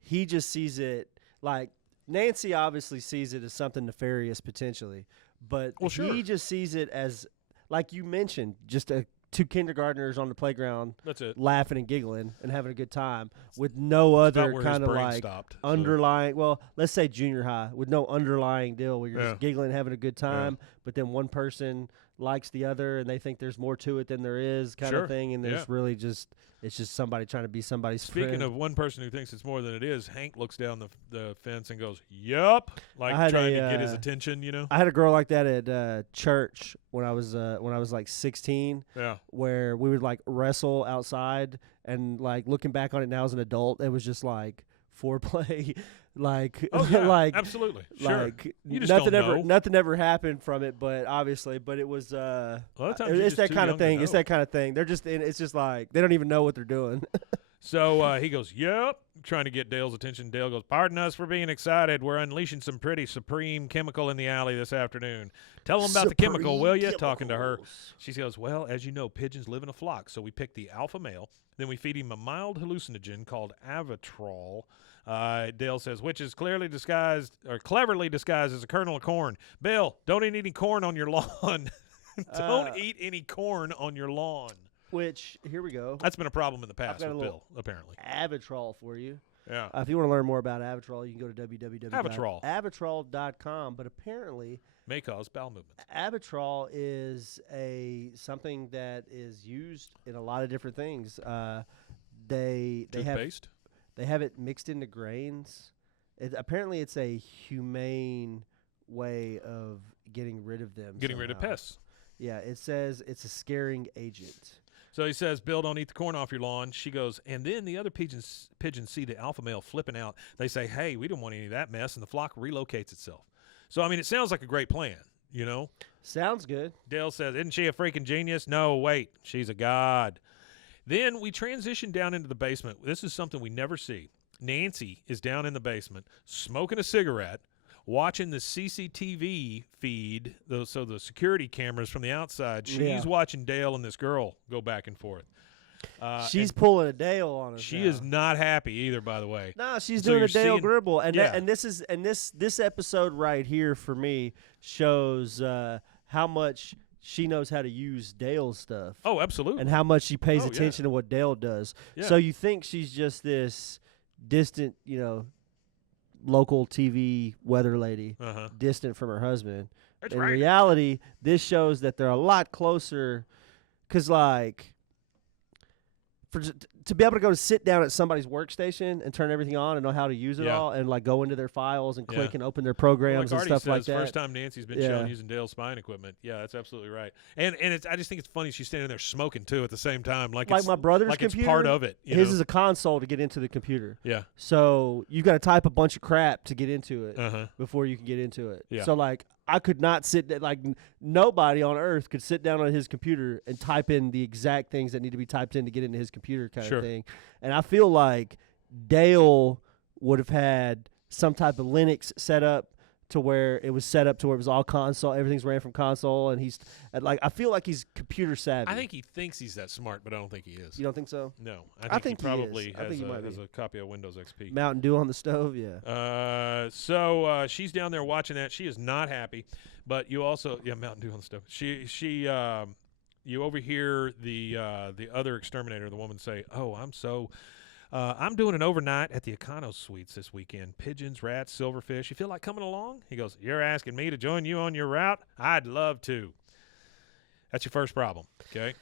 he just sees it like Nancy obviously sees it as something nefarious potentially, but Well, sure. he just sees it as, like you mentioned, just two kindergartners on the playground That's it. laughing and giggling and having a good time with no About other where kind his of brain like stopped, so. underlying, well, let's say junior high, with no underlying deal where you're Yeah. just giggling, having a good time, but then one person likes the other and they think there's more to it than there is kind Sure. of thing, and there's Yeah. really just, it's just somebody trying to be somebody's Speaking friend. of one person who thinks it's more than it is, Hank looks down the fence and goes, "Yup," like I had trying a, to get his attention, you know? I had a girl like that at church when I was like 16, Yeah. where we would like wrestle outside, and like looking back on it now as an adult, it was just like foreplay, like Oh, yeah, like absolutely. Sure. like You just nothing don't ever know. nothing ever happened from it, but obviously, but it was A lot of times you're it's just that too kind of young to thing. It's know. that kind of thing. They're just it's just like they don't even know what they're doing. So he goes, "Yup," trying to get Dale's attention. Dale goes, "Pardon us for being excited. We're unleashing some pretty supreme chemical in the alley this afternoon. Tell them about the chemical, will you?" Talking to her. She goes, "Well, as you know, pigeons live in a flock, so we pick the alpha male. Then we feed him a mild hallucinogen called Avitrol." Dale says, "Which is cleverly disguised as a kernel of corn. Bill, don't eat any corn on your lawn. Don't eat any corn on your lawn." Which, here we go. That's been a problem in the I've past got with a little Bill, apparently. Avitrol for you. Yeah. If you want to learn more about Avitrol, you can go to Avitrol. www.avitrol.com. But apparently, May cause bowel movements. Avitrol is something that is used in a lot of different things. They have it mixed into grains. Apparently, it's a humane way of getting rid of them. Getting rid of pests. Yeah, it says it's a scaring agent. So he says, "Bill, don't eat the corn off your lawn." She goes, and then the other pigeons see the alpha male flipping out. They say, "Hey, we don't want any of that mess," and the flock relocates itself. So, I mean, it sounds like a great plan, you know? Sounds good. Dale says, "Isn't she a freaking genius?" "No, wait, she's a god." Then we transition down into the basement. This is something we never see. Nancy is down in the basement smoking a cigarette, watching the CCTV feed, so the security cameras from the outside. She's watching Dale and this girl go back and forth. She's pulling a Dale on us. She is not happy either, by the way. No, she's So doing a you're Dale seeing- Gribble, and Yeah. this episode right here for me shows how much she knows how to use Dale's stuff. Oh, absolutely. And how much she pays Oh, yeah. attention to what Dale does. Yeah. So you think she's just this distant, local TV weather lady, distant from her husband. That's In right. reality, this shows that they're a lot closer, because, to be able to go to sit down at somebody's workstation and turn everything on and know how to use it all and go into their files and click and open their programs like and Artie stuff says, like that. First time Nancy's been shown using Dale's spine equipment. Yeah, that's absolutely right. And I just think it's funny she's standing there smoking too at the same time, like it's, my brother's like computer, it's part of it. His is a console to get into the computer. Yeah. So you've got to type a bunch of crap to get into it before you can get into it. Yeah. So I could not nobody on earth could sit down on his computer and type in the exact things that need to be typed in to get into his computer kind of thing. And I feel like Dale would have had some type of Linux set up to where it was all console, everything's ran from console, and he's I feel like he's computer savvy. I think he thinks he's that smart, but I don't think he is. You don't think so? No, I think he he probably is. I think he might has be. a copy of Windows XP. Mountain Dew on the stove, yeah. So she's down there watching that. She is not happy, but you also Mountain Dew on the stove. You overhear the other exterminator, the woman, say, "Oh, I'm doing an overnight at the Econo Suites this weekend. Pigeons, rats, silverfish. You feel like coming along?" He goes, "You're asking me to join you on your route? I'd love to." That's your first problem, okay?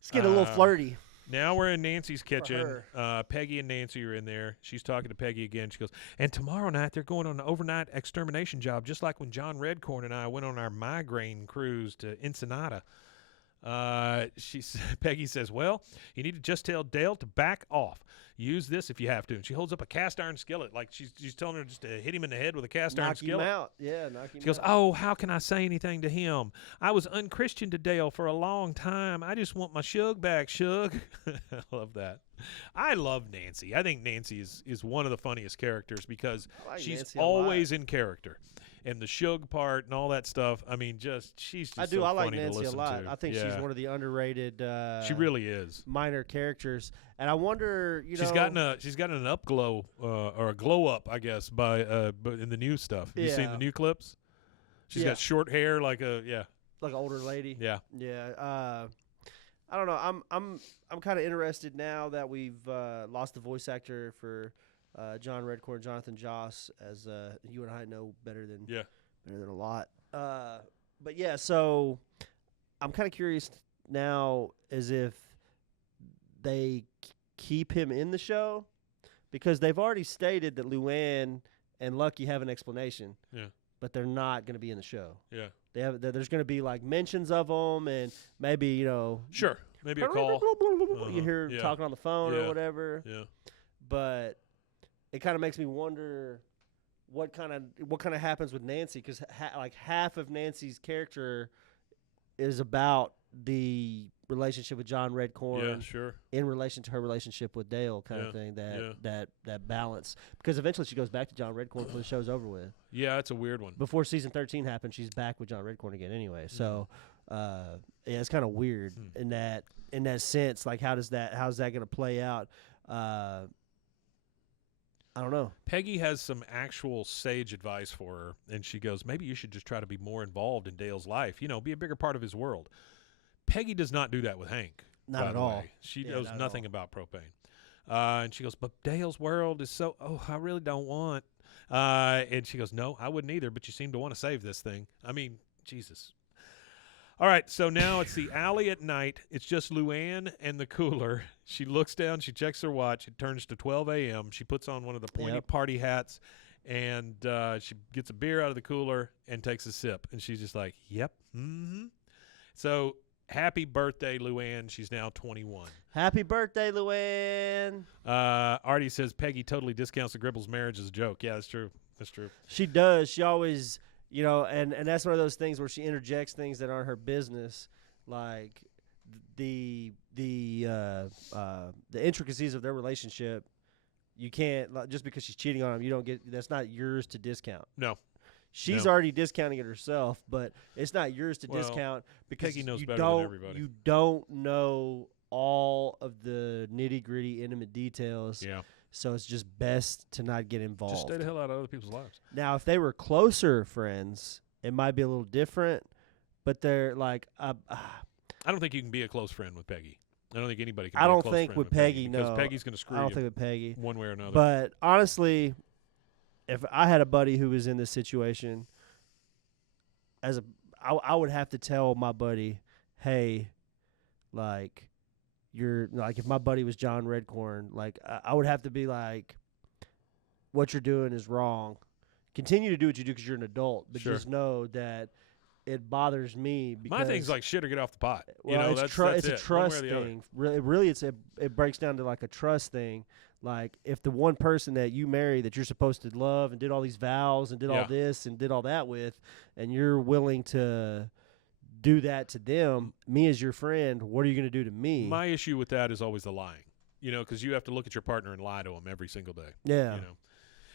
It's getting a little flirty. Now we're in Nancy's kitchen. her. Peggy and Nancy are in there. She's talking to Peggy again. She goes, "And tomorrow night they're going on an overnight extermination job, just like when John Redcorn and I went on our migraine cruise to Ensenada." Peggy says, "Well, you need to just tell Dale to back off. Use this if you have to." And she holds up a cast iron skillet, like she's telling her just to hit him in the head with a cast iron skillet. Knock him out. Yeah, knock him out. She goes, "Oh, how can I say anything to him? I was unchristian to Dale for a long time. I just want my Shug back, Shug." I love that. I love Nancy. I think Nancy is one of the funniest characters because she's Nancy a always in character. And the Shug part and all that stuff. I mean, she's just so I like funny Nancy to listen a lot. to. I think she's one of the underrated. She really is. Minor characters, and I wonder, She's gotten an up glow or a glow up, I guess, but in the new stuff. Have you seen the new clips? She's got short hair, like an older lady. Yeah. Yeah. I don't know. I'm kind of interested now that we've lost the voice actor for John Redcorn, Jonathan Joss, as you and I know better than a lot. But yeah, so I'm kind of curious now as if they keep him in the show, because they've already stated that Luanne and Lucky have an explanation. Yeah. But they're not going to be in the show. Yeah. There's going to be mentions of them, and maybe sure, maybe a call. You hear talking on the phone or whatever. Yeah. But it kind of makes me wonder what kind of happens with Nancy, because half of Nancy's character is about the relationship with John Redcorn Yeah, sure. in relation to her relationship with Dale, kind of thing. That balance, because eventually she goes back to John Redcorn before the show's over with. Yeah, it's a weird one. Before season 13 happened, she's back with John Redcorn again anyway. So, yeah, it's kind of weird in that sense. Like, how's that going to play out? I don't know. Peggy has some actual sage advice for her, and she goes, maybe you should just try to be more involved in Dale's life. Be a bigger part of his world. Peggy does not do that with Hank. Not at all. She knows nothing about propane. And she goes, but Dale's world is so, I really don't want. And she goes, no, I wouldn't either, but you seem to want to save this thing. I mean, Jesus. All right, so now it's the alley at night. It's just Luanne and the cooler. She looks down. She checks her watch. It turns to 12 a.m. She puts on one of the pointy party hats, and she gets a beer out of the cooler and takes a sip. And she's just like, yep. Mm-hmm. So happy birthday, Luanne. She's now 21. Happy birthday, Luanne. Artie says Peggy totally discounts the Gribbles' marriage as a joke. Yeah, that's true. That's true. She does. She always... and that's one of those things where she interjects things that aren't her business, like the intricacies of their relationship. You can't, just because she's cheating on him, you don't get. That's not yours to discount. No, she's already discounting it herself, but it's not yours to discount because Peggy knows better than everybody. You don't know all of the nitty gritty, intimate details. Yeah. So it's just best to not get involved. Just stay the hell out of other people's lives. Now, if they were closer friends, it might be a little different. But they're like, I don't think you can be a close friend with Peggy. I don't think anybody can. I be don't a close think friend with Peggy. because No, Peggy's going to screw I don't you think with Peggy one way or another. But honestly, if I had a buddy who was in this situation, I would have to tell my buddy, hey, like. You're like, if my buddy was John Redcorn, like I would have to be like, what you're doing is wrong. Continue to do what you do because you're an adult, but just know that it bothers me. Because my thing's like shit or get off the pot. Well, that's it's it. a trust thing. Really, it breaks down to like a trust thing. Like if the one person that you marry that you're supposed to love and did all these vows and did all this and did all that with, and you're willing to do that to them, me as your friend, what are you going to do to me? My issue with that is always the lying, because you have to look at your partner and lie to them every single day. Yeah.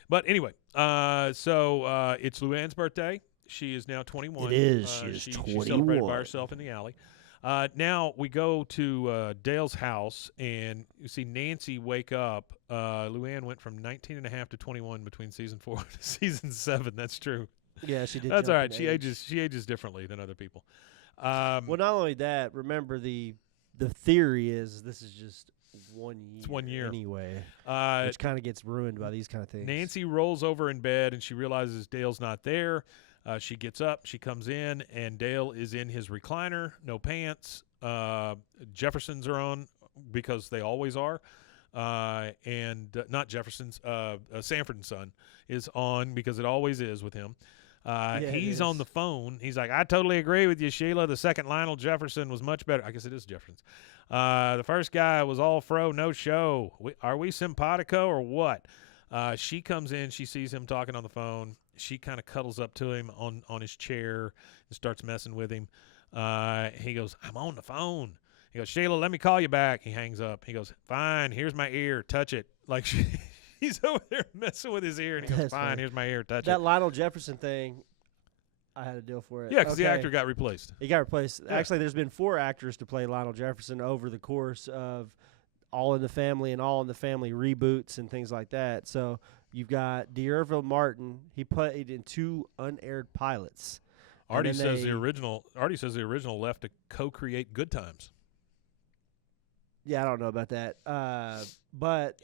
But anyway, so it's Luann's birthday. She is now 21. It is. She is 21. She celebrated by herself in the alley. Now we go to Dale's house, and you see Nancy wake up. Luann went from 19 and a half to 21 between season 4 to season 7. That's true. Yeah, she did. That's all right. in She age. ages differently than other people. Well, not only that, remember the theory is this is just 1 year. It's 1 year anyway, which kind of gets ruined by these kind of things. Nancy rolls over in bed and she realizes Dale's not there. She gets up, she comes in, and Dale is in his recliner, no pants. Jeffersons are on because they always are. And not Jefferson's, Sanford and Son is on because it always is with him. He's on the phone. He's like, I totally agree with you, Sheila. The second Lionel Jefferson was much better. I guess it is Jefferson's. The first guy was all fro, no show. Are we simpatico or what? She comes in. She sees him talking on the phone. She kind of cuddles up to him on his chair and starts messing with him. He goes, I'm on the phone. He goes, Sheila, let me call you back. He hangs up. He goes, fine, here's my ear. Touch it. Like he's over there messing with his ear, and he goes, fine, funny. Here's my ear. Touch it. That Lionel Jefferson thing, I had a deal for it. Yeah, because the actor got replaced. He got replaced. Yeah. Actually, there's been 4 actors to play Lionel Jefferson over the course of All in the Family and All in the Family reboots and things like that. So you've got D'Urville Martin. He played in 2 unaired pilots. Artie says the original left to co-create Good Times. Yeah, I don't know about that. But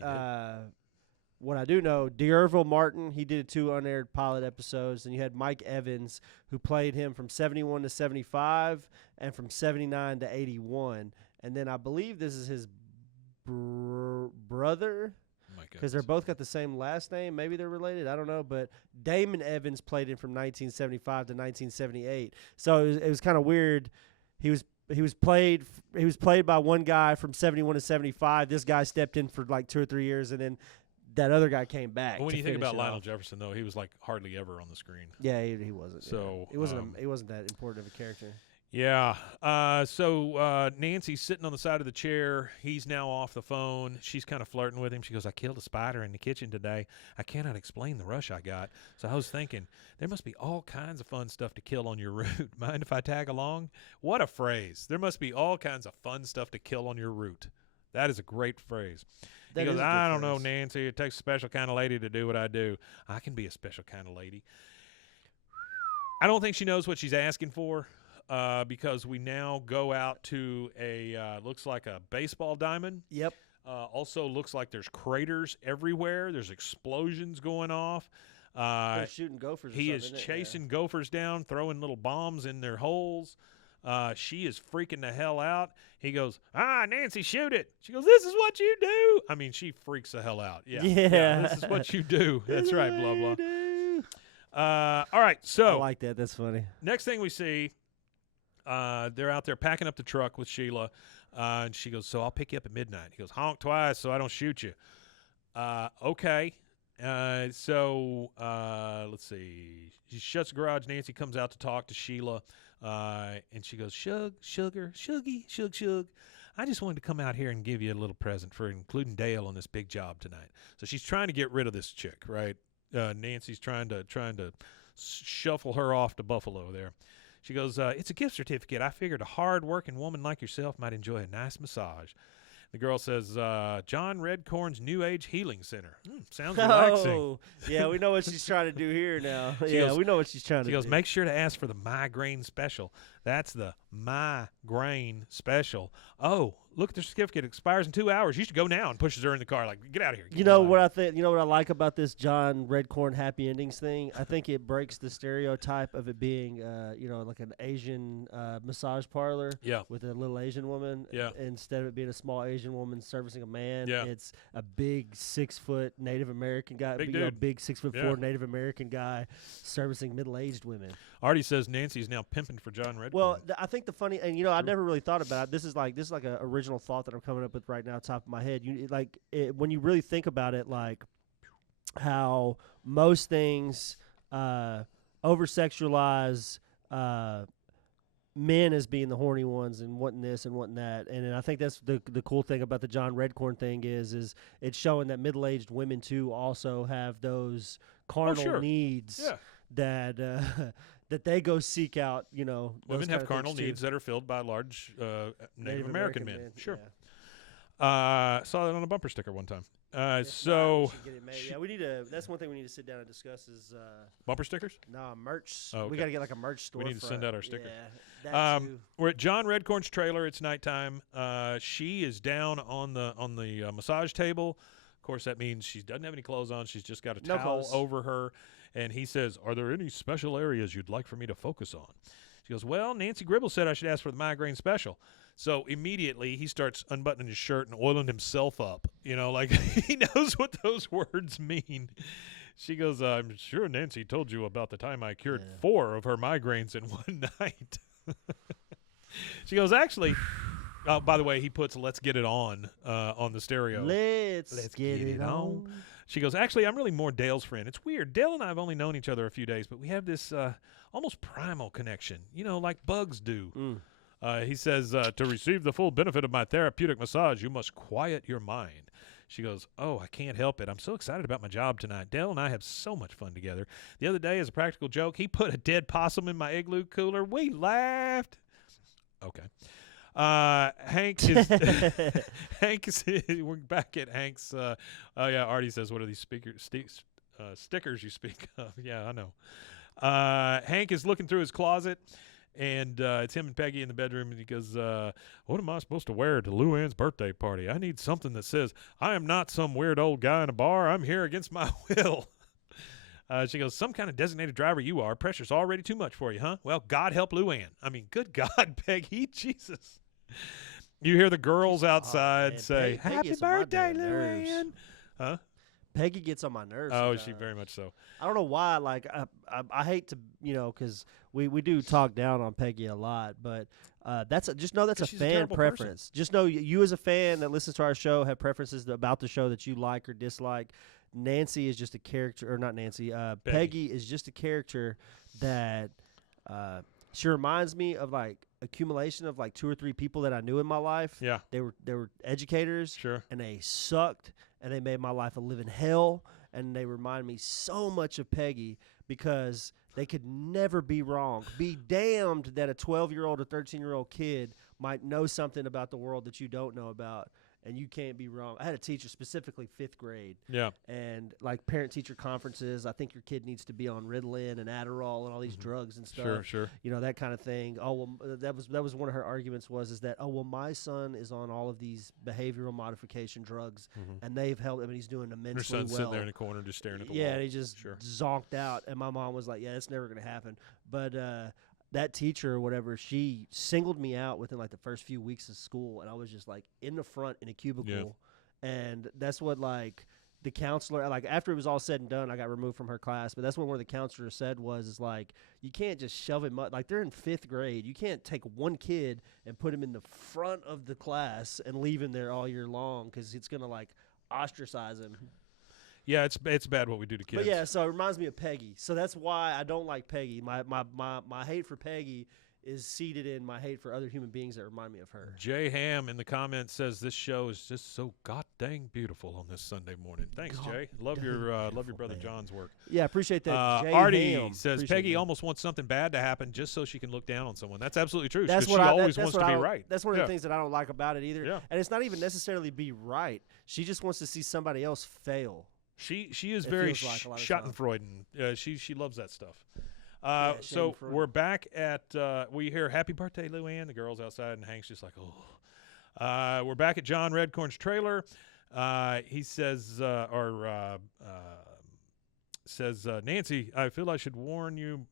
what I do know, D'Urville Martin, he did 2 unaired pilot episodes. And you had Mike Evans, who played him from 71 to 75 and from 79 to 81. And then I believe this is his brother, because they're both got the same last name. Maybe they're related. I don't know. But Damon Evans played him from 1975 to 1978. So it was kind of weird. He was played by one guy from 71 to 75. This guy stepped in for like 2 or 3 years, and then that other guy came back. Well, when to you think finish about it Lionel off. Jefferson, though, he was like hardly ever on the screen. Yeah, he wasn't. So he wasn't that important of a character. Yeah. So Nancy's sitting on the side of the chair. He's now off the phone. She's kind of flirting with him. She goes, I killed a spider in the kitchen today. I cannot explain the rush I got. So I was thinking, there must be all kinds of fun stuff to kill on your route. Mind if I tag along? What a phrase. There must be all kinds of fun stuff to kill on your route. That is a great phrase. That He is goes, a good I don't know, phrase. Nancy. It takes a special kind of lady to do what I do. I can be a special kind of lady. I don't think she knows what she's asking for. Because we now go out to a looks like a baseball diamond. Yep. Also looks like there's craters everywhere. There's explosions going off. They're shooting gophers. Or He something, is isn't it? chasing gophers down, throwing little bombs in their holes. She is freaking the hell out. He goes, Nancy, shoot it. She goes, this is what you do. I mean, she freaks the hell out. Yeah. Yeah. This is what you do. That's right, blah, blah. blah. All right, I so like that. That's funny. next thing we see, they're out there packing up the truck with Sheila, and she goes, so I'll pick you up at midnight. He goes, honk twice so I don't shoot you. Okay. So let's see. She shuts the garage. Nancy comes out to talk to Sheila, and she goes, Shug. I just wanted to come out here and give you a little present for including Dale on this big job tonight. So she's trying to get rid of this chick, right? Nancy's trying to shuffle her off to Buffalo there. She goes, it's a gift certificate. I figured a hard-working woman like yourself might enjoy a nice massage. The girl says, John Redcorn's New Age Healing Center. Sounds relaxing. Oh, yeah, we know what she's trying to do here now. She Yeah, goes- we know what she's trying to She do. goes, make sure to ask for the migraine special. That's the migraine special. Oh, look at the certificate. It expires in 2 hours. You should go now, and pushes her in the car like, get out of here. You know what I think? You know what I like about this John Redcorn happy endings thing? I think it breaks the stereotype of it being, like an Asian massage parlor Yeah. with a little Asian woman. Yeah. Instead of it being a small Asian woman servicing a man, Yeah. it's a big 6-foot Native American guy. Big you know, dude. big 6'4" Yeah. Native American guy servicing middle-aged women. Artie says Nancy's now pimping for John Redcorn. Well, I think the funny, and I never really thought about it. This is like an original thought that I'm coming up with right now, top of my head. When you really think about it, like how most things over sexualize men as being the horny ones and wanting this and wanting that, and I think that's the cool thing about the John Redcorn thing is it's showing that middle-aged women too also have those carnal sure. needs Yeah. that that they go seek out. Women those have kind of carnal things, too. needs that are filled by large Native American men. Sure. Yeah. Saw that on a bumper sticker one time. If not, we So should get it made. Yeah, we need to. That's one thing we need to sit down and discuss is bumper stickers. merch. Oh, We okay. got to get like a merch store. We need to send out our sticker. Yeah, that too. We're at John Redcorn's trailer. It's nighttime. She is down on the massage table. Of course, that means she doesn't have any clothes on. She's just got a No towel clothes. over her. And he says, "Are there any special areas you'd like for me to focus on?" She goes, "Well, Nancy Gribble said I should ask for the migraine special." So immediately he starts unbuttoning his shirt and oiling himself up. Like he knows what those words mean. She goes, "I'm sure Nancy told you about the time I cured 4 of her migraines in one night." She goes, "Actually." Oh, by the way, he puts "Let's Get It On" on the stereo. Let's get it on. She goes, "Actually, I'm really more Dale's friend. It's weird. Dale and I have only known each other a few days, but we have this almost primal connection, like bugs do." He says, "To receive the full benefit of my therapeutic massage, you must quiet your mind." She goes, "Oh, I can't help it. I'm so excited about my job tonight. Dale and I have so much fun together. The other day, as a practical joke, he put a dead possum in my igloo cooler. We laughed." Okay. Hank is we're back at Hank's. Oh yeah, Artie says, "What are these stickers you speak of?" Yeah, I know. Hank is looking through his closet, and it's him and Peggy in the bedroom, and he goes, "What am I supposed to wear to Luann's birthday party? I need something that says I am not some weird old guy in a bar. I'm here against my will." She goes, "Some kind of designated driver you are. Pressure's already too much for you, huh? Well, God help Luann. I mean, good God, Peggy, Jesus." You hear the girls outside man. say, Peggy "Happy gets on my birthday, damn nerves. Luann." Huh? Peggy gets on my nerves. Oh, sometimes. she very much so. I don't know why. Like I hate to, because we do talk down on Peggy a lot, but just know that's a 'Cause she's a fan terrible person. preference. Just know you as a fan that listens to our show have preferences about the show that you like or dislike. Nancy is just a character, or not Nancy. Peggy is just a character that she reminds me of, like, accumulation of like 2 or 3 people that I knew in my life. Yeah. They were educators. Sure. And they sucked, and they made my life a living hell. And they remind me so much of Peggy because they could never be wrong. Be damned that a 12-year-old or 13-year-old kid might know something about the world that you don't know about, and you can't be wrong. I had a teacher, specifically 5th grade, Yeah. and like parent-teacher conferences, I think your kid needs to be on Ritalin and Adderall and all these drugs and stuff. Sure. You know, that kind of thing. Oh, well, that was one of her arguments is that, oh, well, my son is on all of these behavioral modification drugs, and they've helped him, and he's doing Her immensely son's well. sitting there in the corner just staring at the wall. Yeah, and he just Sure. zonked out, and my mom was like, yeah, it's never going to happen. But that teacher or whatever, she singled me out within like the first few weeks of school, and I was just like in the front in a cubicle. And that's what like the counselor, like after it was all said and done, I got removed from her class, but that's what one of the counselors said is like, you can't just shove him up. Like they're in 5th grade. You can't take one kid and put him in the front of the class and leave him there all year long because it's going to like ostracize him. Yeah, it's bad what we do to kids. But yeah, so it reminds me of Peggy. So that's why I don't like Peggy. My hate for Peggy is seated in my hate for other human beings that remind me of her. Jay Ham in the comments says this show is just so god dang beautiful on this Sunday morning. Thanks, God Jay. Love your brother man. John's work. Yeah, appreciate that. Jay Artie Ham. says Appreciate Peggy that. almost wants something bad to happen just so she can look down on someone. That's absolutely true. That's Because what she I, always that's wants what to I be don't- right. That's one of Yeah. the things that I don't like about it either. Yeah. And it's not even necessarily be right. She just wants to see somebody else fail. She is It very feels like a lot of Schadenfreude. She loves that stuff. So Schadenfreude. we're back at we hear happy birthday, Luanne. The girls outside, and Hank's just like, oh. We're back at John Redcorn's trailer. He says, Nancy, I feel I should warn you.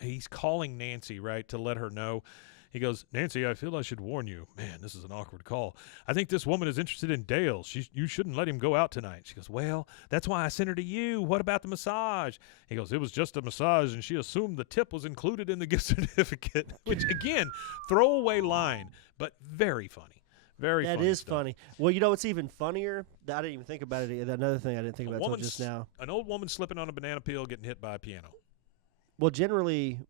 He's calling Nancy, right, to let her know. He goes, Nancy, I feel I should warn you. Man, this is an awkward call. I think this woman is interested in Dale. You shouldn't let him go out tonight. She goes, well, that's why I sent her to you. What about the massage? He goes, it was just a massage, and she assumed the tip was included in the gift certificate, which, again, throwaway line, but very funny. Very funny. That is stuff. funny. Well, you know what's even funnier? I didn't even think about it. Another thing I didn't think about until just now. An old woman slipping on a banana peel getting hit by a piano. Well, generally,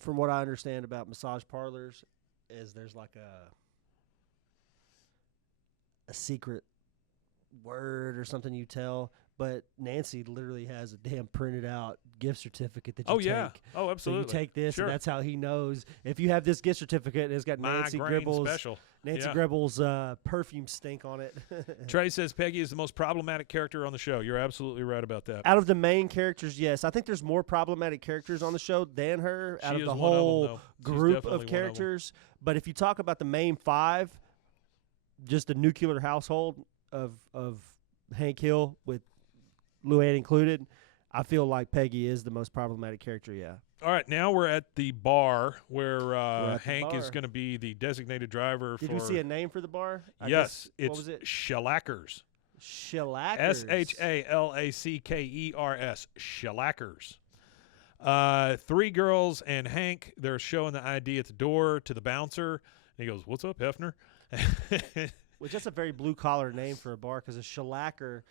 from what I understand about massage parlors, is there's like a secret word or something you tell. But Nancy literally has a damn printed out gift certificate that you take. Oh, absolutely. So you take this, Sure. and that's how he knows. If you have this gift certificate, and it's got Nancy Migraine Gribble's special. Nancy Yeah. Gribble's perfume stink on it. Trey says Peggy is the most problematic character on the show. You're absolutely right about that. Out of the main characters, yes. I think there's more problematic characters on the show than her out She of is the one of them, whole though. She's group definitely one of of them. characters. But if you talk about the main 5, just a nuclear household of Hank Hill with Luanne included, I feel like Peggy is the most problematic character, yeah. All right, now we're at the bar where at the Hank is bar. going to be the designated driver Did for. we see a name for the bar? I Yes, guess, it's what was it? Shellackers. Shellackers. Shallackers. Shellackers. 3 girls and Hank, they're showing the ID at the door to the bouncer. And he goes, "What's up, Hefner?" Which that's a very blue-collar name for a bar because a shellacker,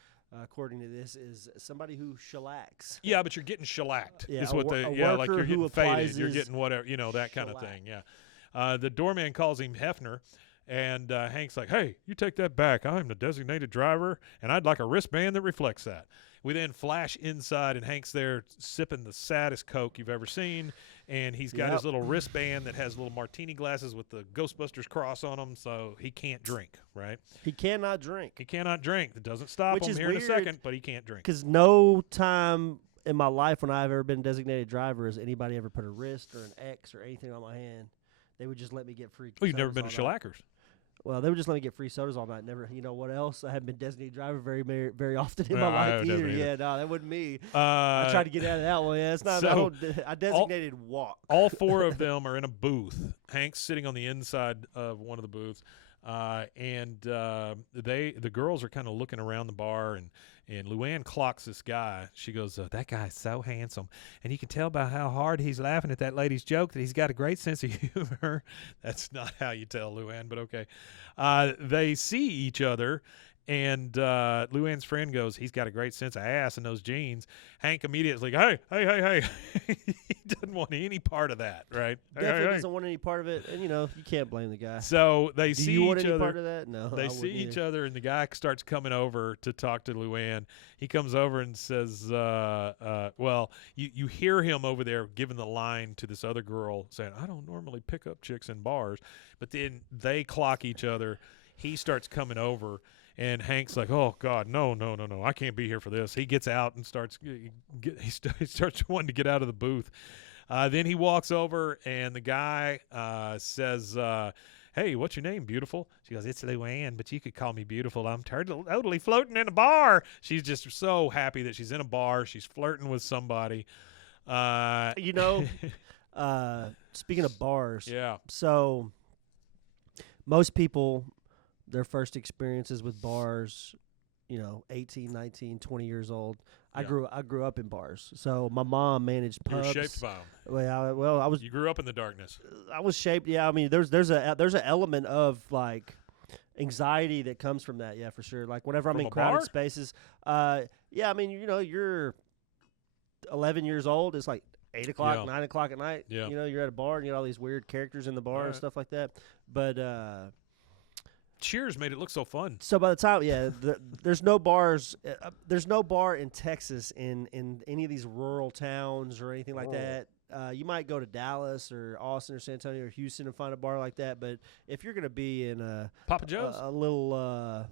according to this, is somebody who shellacks. Yeah, but you're getting shellacked. Yeah, is a what wor- they. a Yeah, like worker you're who getting faded. applies You're his getting whatever, that kind of shellac. thing. Yeah. The doorman calls him Hefner, and Hank's like, "Hey, you take that back. I'm the designated driver, and I'd like a wristband that reflects that." We then flash inside, and Hank's there sipping the saddest Coke you've ever seen, and he's got his little wristband that has little martini glasses with the Ghostbusters cross on them, so he can't drink, right? He cannot drink. He cannot drink. It doesn't stop Which him is here in a weird, second, but he can't drink. Because no time in my life when I've ever been designated driver has anybody ever put a wrist or an X or anything on my hand. They would just let me get free. Oh, you've never sodas been to all night. Shellackers? Well, they would just let me get free sodas all night. Never, you know what else? I haven't been designated driver very often in No, my I life haven't either. either. Yeah, no, that wasn't me. I tried to get out of that one. Yeah, it's not. So, I designated walk. All 4 of them are in a booth. Hank's sitting on the inside of one of the booths, and the girls are kind of looking around the bar, and Luanne clocks this guy. She goes, "That guy's so handsome, and you can tell by how hard he's laughing at that lady's joke that he's got a great sense of humor." That's not how you tell, Luanne, but okay. They see each other, And Luann's friend goes, he's got a great sense of ass in those jeans. Hank immediately is like, hey. He doesn't want any part of that, right? Definitely doesn't want any part of it, and you can't blame the guy. So they Do see you want each any other. part of that? No, They I see wouldn't each either. other, and the guy starts coming over to talk to Luann. He comes over and says, well, you hear him over there giving the line to this other girl saying, I don't normally pick up chicks in bars. But then they clock each other. He starts coming over, and Hank's like, oh, God, no, I can't be here for this. He gets out and starts wanting to get out of the booth. Then he walks over, and the guy says, hey, what's your name, beautiful? She goes, it's Luann, but you could call me beautiful. I'm totally floating in a bar. She's just so happy that she's in a bar. She's flirting with somebody. Speaking of bars, Yeah. so most people, their first experiences with bars, 18, 19, 20 years old. I grew up in bars. So my mom managed You pubs. were shaped by them. Well, I was You grew up in the darkness. I was shaped. Yeah, I mean, there's an element of like anxiety that comes from that. Yeah, for sure. Like whenever I'm From in a crowded bar? spaces. Yeah, I mean, you're 11 years old. It's like 8 o'clock, Yeah. 9 o'clock at night. Yeah. You're at a bar and you got all these weird characters in the bar and Alright. stuff like that. But Cheers made it look so fun. so by the time, there's no bars. There's no bar in Texas in any of these rural towns or anything like that. You might go to Dallas or Austin or San Antonio or Houston and find a bar like that. But if you're gonna be in Papa Joe's? a little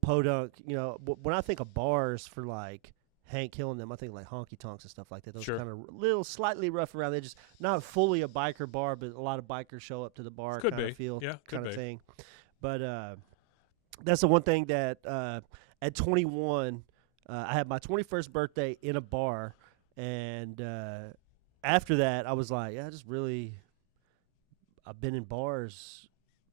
podunk, when I think of bars for like Hank killing them, I think like honky tonks and stuff like that. Those Sure. kind of little slightly rough around. They're just not fully a biker bar, but a lot of bikers show up to the bar Could kind be. of feel Yeah, could kind of be. thing. But that's the one thing that at 21, I had my 21st birthday in a bar, and after that, I was like, I've been in bars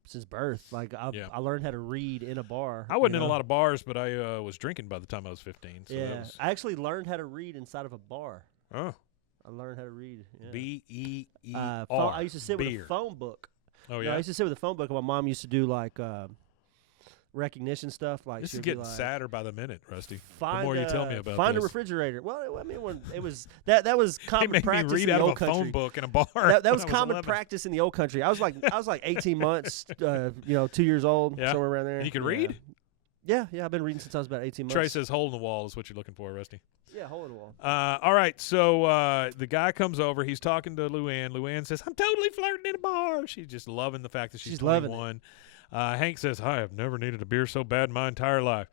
since birth. Like I learned how to read in a bar. I wasn't in a lot of bars, but I was drinking by the time I was 15. So that was, I actually learned how to read inside of a bar. oh, I learned how to read. Yeah. B-E-E-R. I used to sit with beer. a phone book. Oh, No, yeah? I used to sit with a phone book, and my mom used to do like recognition stuff. Like This she is would be getting like, sadder by the minute, Rusty. Find, the more you tell me about find this. a refrigerator. Well, I mean, when it was that was They common made me practice read in the out of old a country. phone book in a bar. That when was I was common 11. practice in the old country. I was like 18 months, 2 years old, Yeah. somewhere around there. And you could Yeah. read? Yeah, I've been reading since I was about 18 months. Trey says hole in the wall is what you're looking for, Rusty. Yeah, hole in the wall. All right, so the guy comes over. He's talking to Luann. Luann says, I'm totally flirting in a bar. She's just loving the fact that she's loving 21. Hank says, I have never needed a beer so bad in my entire life.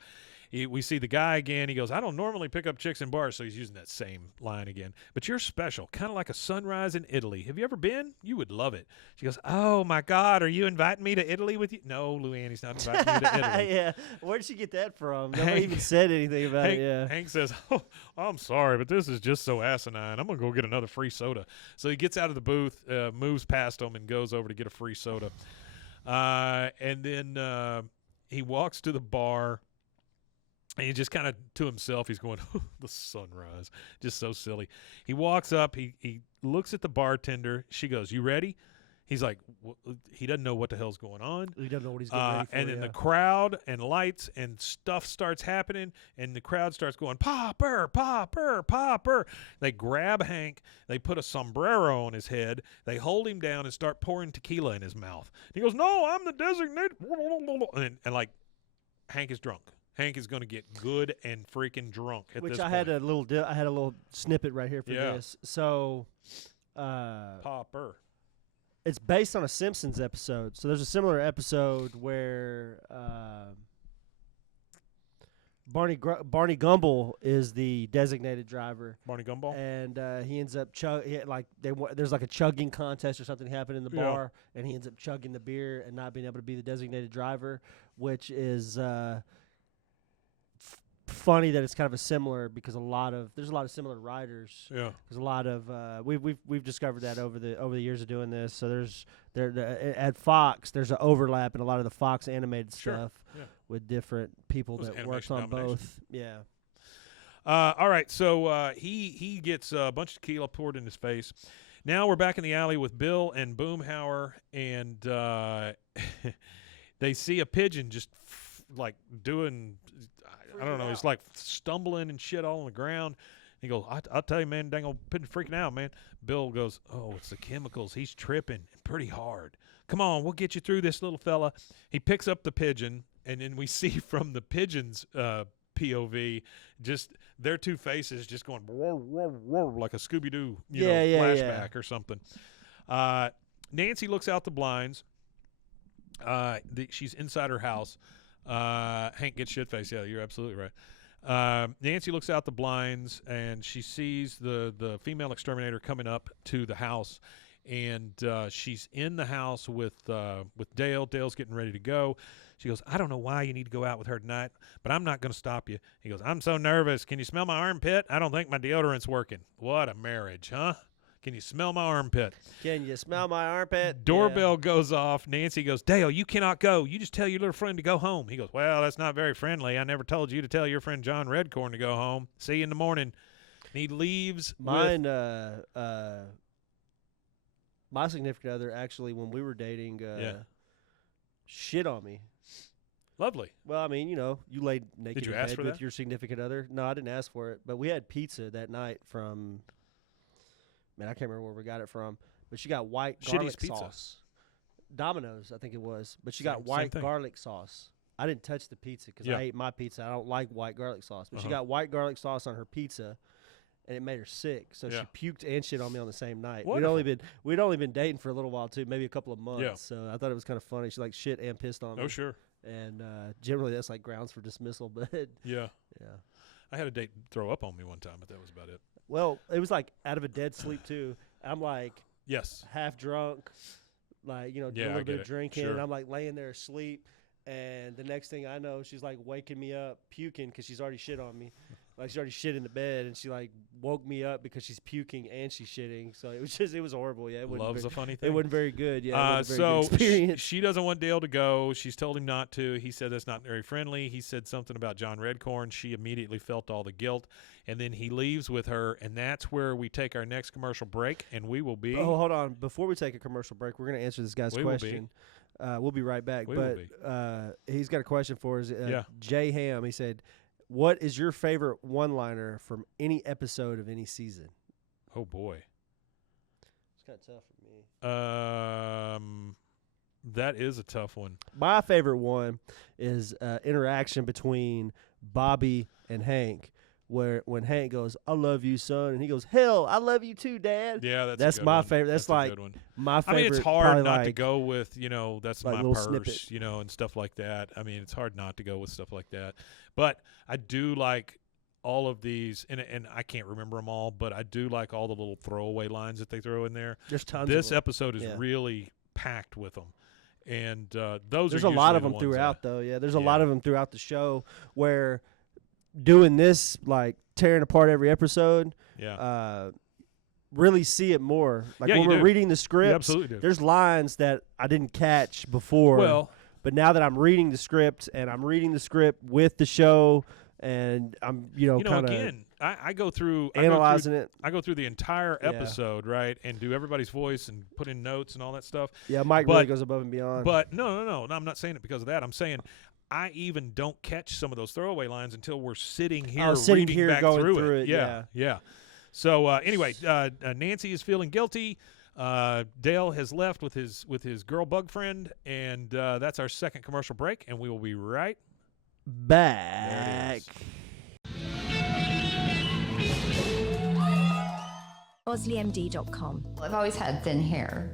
We see the guy again. He goes, I don't normally pick up chicks in bars, so he's using that same line again. But you're special, kind of like a sunrise in Italy. Have you ever been? You would love it. She goes, oh, my God, are you inviting me to Italy with you? No, Luann, he's not inviting me to Italy. Yeah, where'd she get that from? Nobody even said anything about Hank, it. Yeah. Hank says, oh, I'm sorry, but this is just so asinine. I'm going to go get another free soda. So he gets out of the booth, moves past them, and goes over to get a free soda. And then he walks to the bar, and he just kind of to himself, he's going, the sunrise. Just so silly. He walks up. He looks at the bartender. She goes, you ready? He's like, he doesn't know what the hell's going on. He doesn't know what he's getting ready for. And then yeah. the crowd and lights and stuff starts happening, and the crowd starts going, popper, popper, popper. They grab Hank. They put a sombrero on his head. They hold him down and start pouring tequila in his mouth. He goes, no, I'm the designated. And like, Hank is drunk. Hank is going to get good and freaking drunk at Which this I point. had a little snippet right here for Yeah. this. So, Popper. it's based on a Simpsons episode. So there's a similar episode where Barney Gumble is the designated driver, Barney Gumball? and he ends up there's like a chugging contest or something happening in the Yeah. bar, and he ends up chugging the beer and not being able to be the designated driver, which is funny that it's kind of a similar because there's a lot of similar writers. Yeah. There's a lot of we've discovered that over the years of doing this. So at Fox there's an overlap in a lot of the Fox animated Sure. stuff Yeah. with different people Those that worked animation on nominations. both. Yeah. All right, so he gets a bunch of tequila poured in his face. Now we're back in the alley with Bill and Boomhauer, and they see a pigeon just like doing, I don't know, he's like stumbling and shit all on the ground. He goes, I'll tell you, man, dang old pigeon freaking out, man. Bill goes, oh, it's the chemicals. He's tripping pretty hard. Come on, we'll get you through this, little fella. He picks up the pigeon, and then we see from the pigeon's POV, just their two faces just going like a Scooby-Doo flashback or something. Nancy looks out the blinds. She's inside her house. Hank gets shit-faced. Yeah, you're absolutely right. Nancy looks out the blinds, and she sees the female exterminator coming up to the house, and she's in the house with Dale. Dale's getting ready to go. She goes, I don't know why you need to go out with her tonight, but I'm not going to stop you. He goes, I'm so nervous. Can you smell my armpit? I don't think my deodorant's working. What a marriage, huh? Can you smell my armpit? Can you smell my armpit? Doorbell goes off. Nancy goes, Dale, you cannot go. You just tell your little friend to go home. He goes, well, that's not very friendly. I never told you to tell your friend John Redcorn to go home. See you in the morning. And he leaves. Mine, my significant other, actually, when we were dating, shit on me. Lovely. Well, I mean, you laid naked Did you in ask bed for with that? your significant other. No, I didn't ask for it, but we had pizza that night from, man, I can't remember where we got it from, but she got white garlic Shitty's Pizza. sauce. Domino's, I think it was, but she Same- got same white thing. garlic sauce. I didn't touch the pizza because Yeah. I ate my pizza. I don't like white garlic sauce, but she Uh-huh. got white garlic sauce on her pizza, and it made her sick. So Yeah. she puked and shit on me on the same night. Wonderful. We'd only been dating for a little while too, maybe a couple of months. Yeah. So I thought it was kind of funny. She like shit and pissed on me. Oh, sure. And generally that's like grounds for dismissal, but Yeah. yeah. I had a date throw up on me one time, but that was about it. Well, it was like out of a dead sleep too. I'm like Yes. half drunk, like doing Yeah, a I little bit get of it. drinking, Sure. and I'm like laying there asleep. And the next thing I know, she's like waking me up, puking because she's already shit on me. Like she already shit in the bed, and she like woke me up because she's puking and she's shitting. So it was horrible. Yeah, it wasn't Love's very, a funny thing. it wasn't very good. Yeah, it wasn't a very so good experience. she doesn't want Dale to go. She's told him not to. He said that's not very friendly. He said something about John Redcorn. She immediately felt all the guilt, and then he leaves with her, and that's where we take our next commercial break, and we will be. Oh, hold on. Before we take a commercial break, we're going to answer this guy's We will be. question. We'll be right back. We will but he's got a question for us. Yeah. Jay Ham, he said, what is your favorite one-liner from any episode of any season? Oh boy. It's kind of tough for me. That is a tough one. My favorite one is interaction between Bobby and Hank, where when Hank goes, I love you, son, and he goes, hell, I love you too, Dad. Yeah, That's a good my one. favorite. That's a like good one. my I favorite. mean, it's hard probably not to like- go with, that's like my little purse, snippet. and stuff like that. I mean, it's hard not to go with stuff like that. But I do like all of these, and I can't remember them all, but I do like all the little throwaway lines that they throw in there. There's tons This of them. episode is Yeah. really packed with them. And those There's are a lot usually of the them ones throughout, though. Yeah, there's a Yeah. lot of them throughout the show where doing this, like tearing apart every episode, Yeah. really see it more. Like Yeah, when you we're do. reading the You scripts, absolutely do. there's lines that I didn't catch before. Well, but now that I'm reading the script and I'm reading the script with the show, and I'm kind of again, I go through analyzing it. I go through the entire Yeah. episode, right, and do everybody's voice and put in notes and all that stuff. Yeah, Mike but- really goes above and beyond. But no, I'm not saying it because of that. I'm saying I even don't catch some of those throwaway lines until we're sitting here sitting reading here back going through through it. it, Yeah, yeah. So anyway, Nancy is feeling guilty. Dale has left with his girl bug friend, and that's our second commercial break, and we will be right back. OsleyMD.com. I've always had thin hair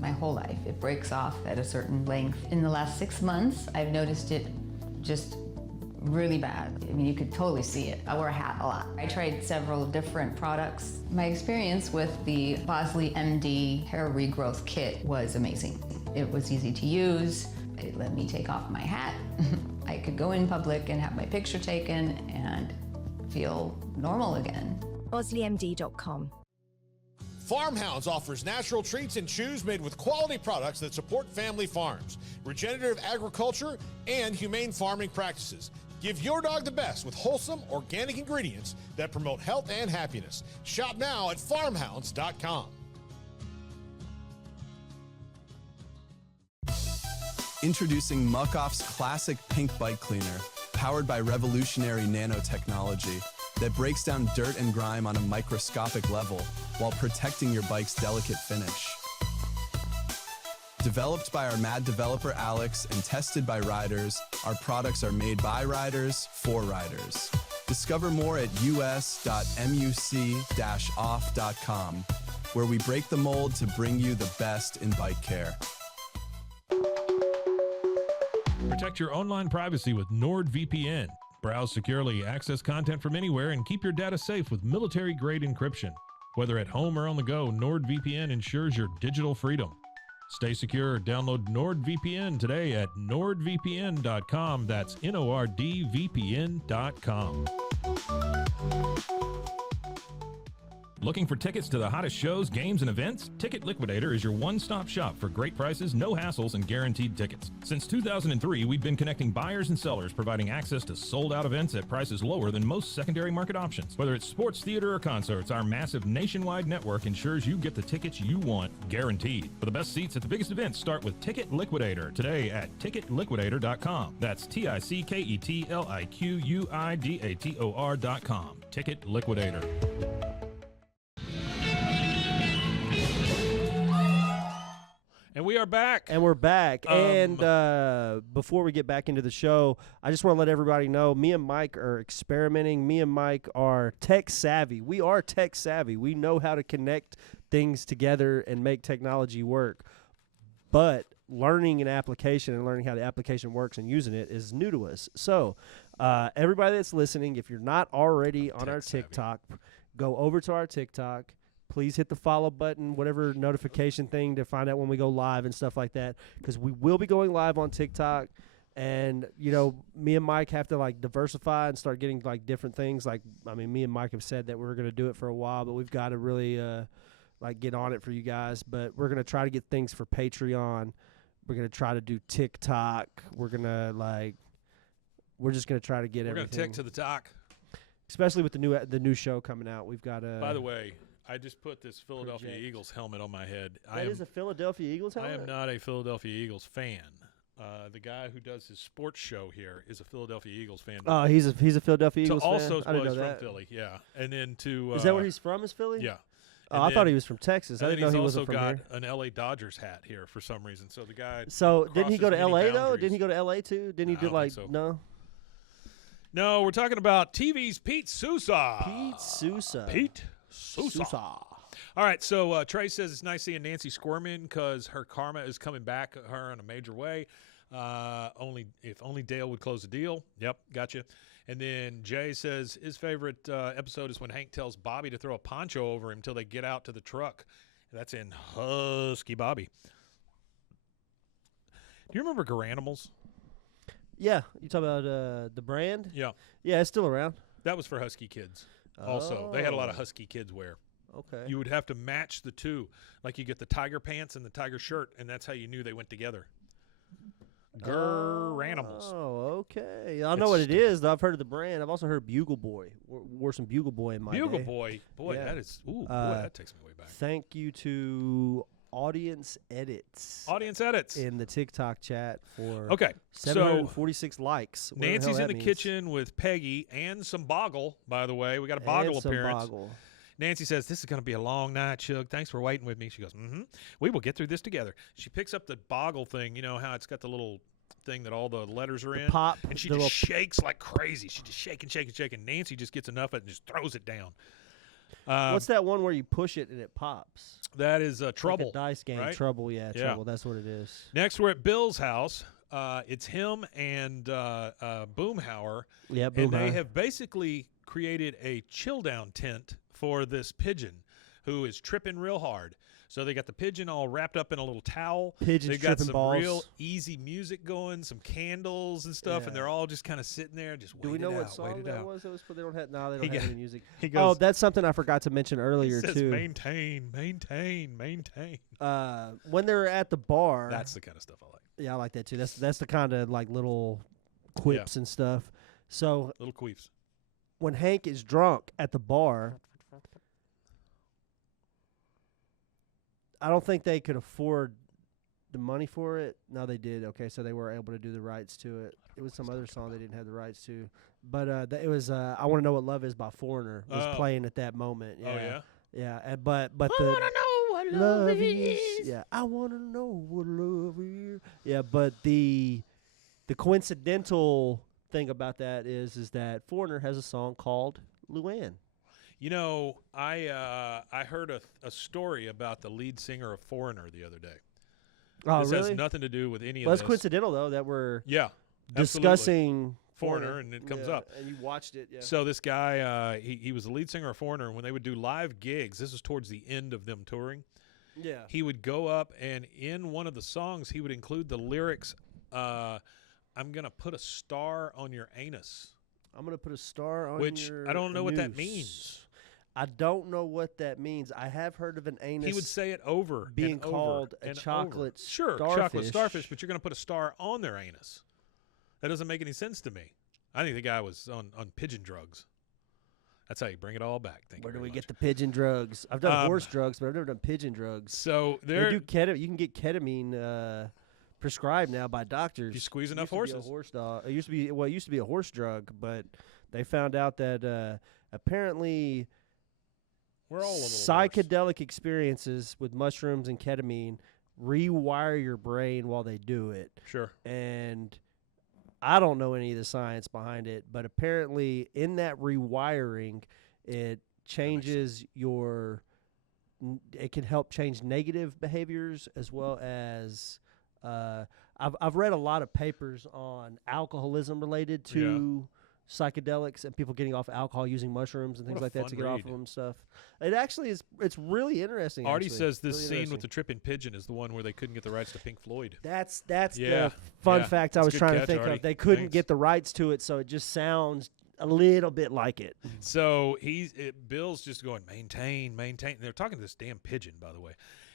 my whole life. It breaks off at a certain length. In the last 6 months, I've noticed it just really bad. I mean, you could totally see it. I wear a hat a lot. I tried several different products. My experience with the Bosley MD hair regrowth kit was amazing. It was easy to use. It let me take off my hat. I could go in public and have my picture taken and feel normal again. OsleyMD.com. Farmhounds offers natural treats and chews made with quality products that support family farms, regenerative agriculture, and humane farming practices. Give your dog the best with wholesome, organic ingredients that promote health and happiness. Shop now at farmhounds.com. Introducing Muck Off's classic pink bike cleaner, powered by revolutionary nanotechnology that breaks down dirt and grime on a microscopic level while protecting your bike's delicate finish. Developed by our mad developer Alex and tested by riders, our products are made by riders for riders. Discover more at us.muc-off.com, where we break the mold to bring you the best in bike care. Protect your online privacy with NordVPN. Browse securely, access content from anywhere, and keep your data safe with military-grade encryption. Whether at home or on the go, NordVPN ensures your digital freedom. Stay secure. Download NordVPN today at nordvpn.com. That's NORDVPN.com. Looking for tickets to the hottest shows, games, and events? Ticket Liquidator is your one-stop shop for great prices, no hassles, and guaranteed tickets. Since 2003, we've been connecting buyers and sellers, providing access to sold-out events at prices lower than most secondary market options. Whether it's sports, theater, or concerts, our massive nationwide network ensures you get the tickets you want, guaranteed. For the best seats at the biggest events, start with Ticket Liquidator today at ticketliquidator.com. That's TICKETLIQUIDATOR.com. Ticket Liquidator. And we are back. And we're back. And before we get back into the show, I just want to let everybody know me and Mike are experimenting. Me and Mike are tech savvy. We are tech savvy. We know how to connect things together and make technology work. But learning an application and learning how the application works and using it is new to us. So everybody that's listening, if you're not already on our TikTok, go over to our TikTok. Please hit the follow button, whatever notification thing to find out when we go live and stuff like that, because we will be going live on TikTok. And, you know, me and Mike have to, like, diversify and start getting, like, different things. Like, I mean, me and Mike have said that we're going to do it for a while, but we've got to really, like, get on it for you guys. But we're going to try to get things for Patreon. We're going to try to do TikTok. We're going to, like, we're just going to try to get everything. We're going to tick to the talk. Especially with the new show coming out. We've got to. By the way, I just put this Philadelphia Eagles helmet on my head. That is a Philadelphia Eagles helmet? I am not a Philadelphia Eagles fan. The guy who does his sports show here is a Philadelphia Eagles fan. Oh, he's a Philadelphia Eagles fan? Also, I didn't know he's that. from Philly, yeah. And then to is that where he's from, is Philly? Yeah. Oh, I thought he was from Texas. I didn't know he wasn't from here. He's also got an L.A. Dodgers hat here for some reason. So the guy. So didn't he go to L.A. though? boundaries. Didn't he go to L.A. too? Didn't he do like so. no? No, we're talking about TV's Pete Sousa. Pete Sousa. Pete Sousa. All right, so Trey says it's nice seeing Nancy squirming because her karma is coming back at her in a major way. If only Dale would close the deal. Yep, gotcha. And then Jay says his favorite episode is when Hank tells Bobby to throw a poncho over him until they get out to the truck. That's in Husky Bobby. Do you remember Garanimals? Yeah, you talking about the brand? Yeah. Yeah, it's still around. That was for Husky kids. Also, they had a lot of Husky kids wear. Okay. You would have to match the two. Like you get the tiger pants and the tiger shirt, and that's how you knew they went together. Garanimals. Oh, okay. I know what it is, though. I've heard of the brand. I've also heard Bugle Boy. Wore some Bugle Boy in my Bugle day. Boy. Boy, Yeah. that is, that takes me way back. Thank you to Audience Edits. Audience Edits. In the TikTok chat for Okay, 746 likes. Whatever Nancy's the hell in the that means. kitchen with Peggy and some Boggle, by the way. We got a Boggle And some appearance. Boggle. Nancy says, this is going to be a long night, Shug. Thanks for waiting with me. She goes, we will get through this together. She picks up the Boggle thing. You know how it's got the little thing that all the letters are in? Pop. And she just shakes like crazy. She just shaking. Nancy just gets enough of it and just throws it down. What's that one where you push it and it pops? That is Trouble. Like a dice game. right? Trouble, yeah, Trouble. That's what it is. Next, we're at Bill's house. It's him and Boomhauer. Yeah, And they Boomhauer. have basically created a chill-down tent for this pigeon who is tripping real hard. So they got the pigeon all wrapped up in a little towel. Pigeon's They've got tripping some balls. real easy music going, some candles and stuff, and Yeah. they're all just kind of sitting there, just Do we waiting know it what out, song wait it that out. was? They don't have. No, they He don't have go- any music. he Oh, goes- that's something I forgot to mention earlier It says too. maintain. When they're at the bar, That's the kind of stuff I like. yeah, I like that too. That's the kind of like little quips and stuff. So Little queefs. when Hank is drunk at the bar, I don't think they could afford the the money for it. No, they did. Okay, so they were able to do the rights to it. It was some other song they didn't have the rights to, but it was "I Want to Know What Love Is" by Foreigner was playing at that moment. Yeah. Oh yeah. Yeah, but I the wanna know what love is. Yeah, I want to know what love is. Yeah, but the coincidental thing about that is that Foreigner has a song called Luanne. You know, I heard a story about the lead singer of Foreigner the other day. Oh, This really? has nothing to do with any Well, of it's this. coincidental though that we're Yeah, absolutely. discussing Foreigner, and it comes yeah, up. and you watched it. Yeah. So this guy, he was the lead singer of Foreigner, and when they would do live gigs, this was towards the end of them touring. Yeah. He would go up, and in one of the songs, he would include the lyrics, "I'm gonna put a star on your anus," I'm gonna put a star on which your I don't know what that noose. means. I don't know what that means. I have heard of an anus. He would say it over being and over called a and over. chocolate Sure, starfish. chocolate starfish, but you're going to put a star on their anus. That doesn't make any sense to me. I think the guy was on pigeon drugs. That's how you bring it all back. Thank Where you do very we much. get the pigeon drugs? I've done horse drugs, but I've never done pigeon drugs. So They there, do you can get ketamine prescribed now by doctors. if you squeeze It enough used to be horses. a horse dog. It used to be a horse drug, but they found out that apparently We're all a little psychedelic experiences with mushrooms and ketamine rewire your brain while they do it. Sure. And I don't know any of the science behind it, but apparently in that rewiring, it changes it can help change negative behaviors as well as I've read a lot of papers on alcoholism related to psychedelics and people getting off alcohol using mushrooms and things What a like that to fun get off read. of them and stuff. It actually is. It's really interesting. Artie actually. says this Really scene with interesting. the tripping pigeon is the one where they couldn't get the rights to Pink Floyd. That's Yeah, the fun yeah. fact I That's a was good trying to catch, think Artie. of. They couldn't Thanks. get the rights to it, so it just sounds a little bit like it. So Bill's just going, maintain. They're talking to this damn pigeon, by the way.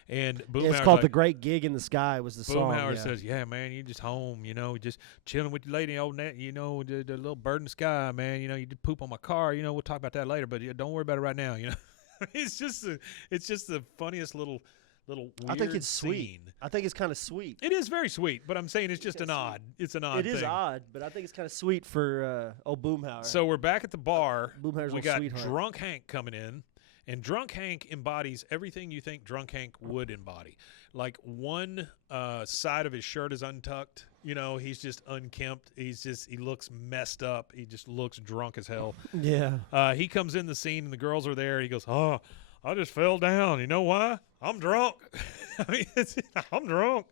And Boomhauer's It's called like, "The Great Gig in the Sky" was the song. Boomhauer Yeah. says, "Yeah, man, you just home, just chilling with your lady, old net, the little bird in the sky, man. You did poop on my car. We'll talk about that later, but don't worry about it right now. It's just the funniest little weird I think it's sweet. scene. I think it's kind of sweet. It is very sweet, but I'm saying it's just an odd. It's an odd. It is thing. odd, but I think it's kind of sweet for old Boomhauer. So we're back at the bar. Boomhauer's We little got sweetheart. Drunk Hank coming in, and Drunk Hank embodies everything you think Drunk Hank would embody. Like one side of his shirt is untucked. He's just unkempt. He looks messed up. He just looks drunk as hell. Yeah. He comes in the scene, and the girls are there. And he goes, "Oh, I just fell down. You know why? I'm drunk. I'm drunk."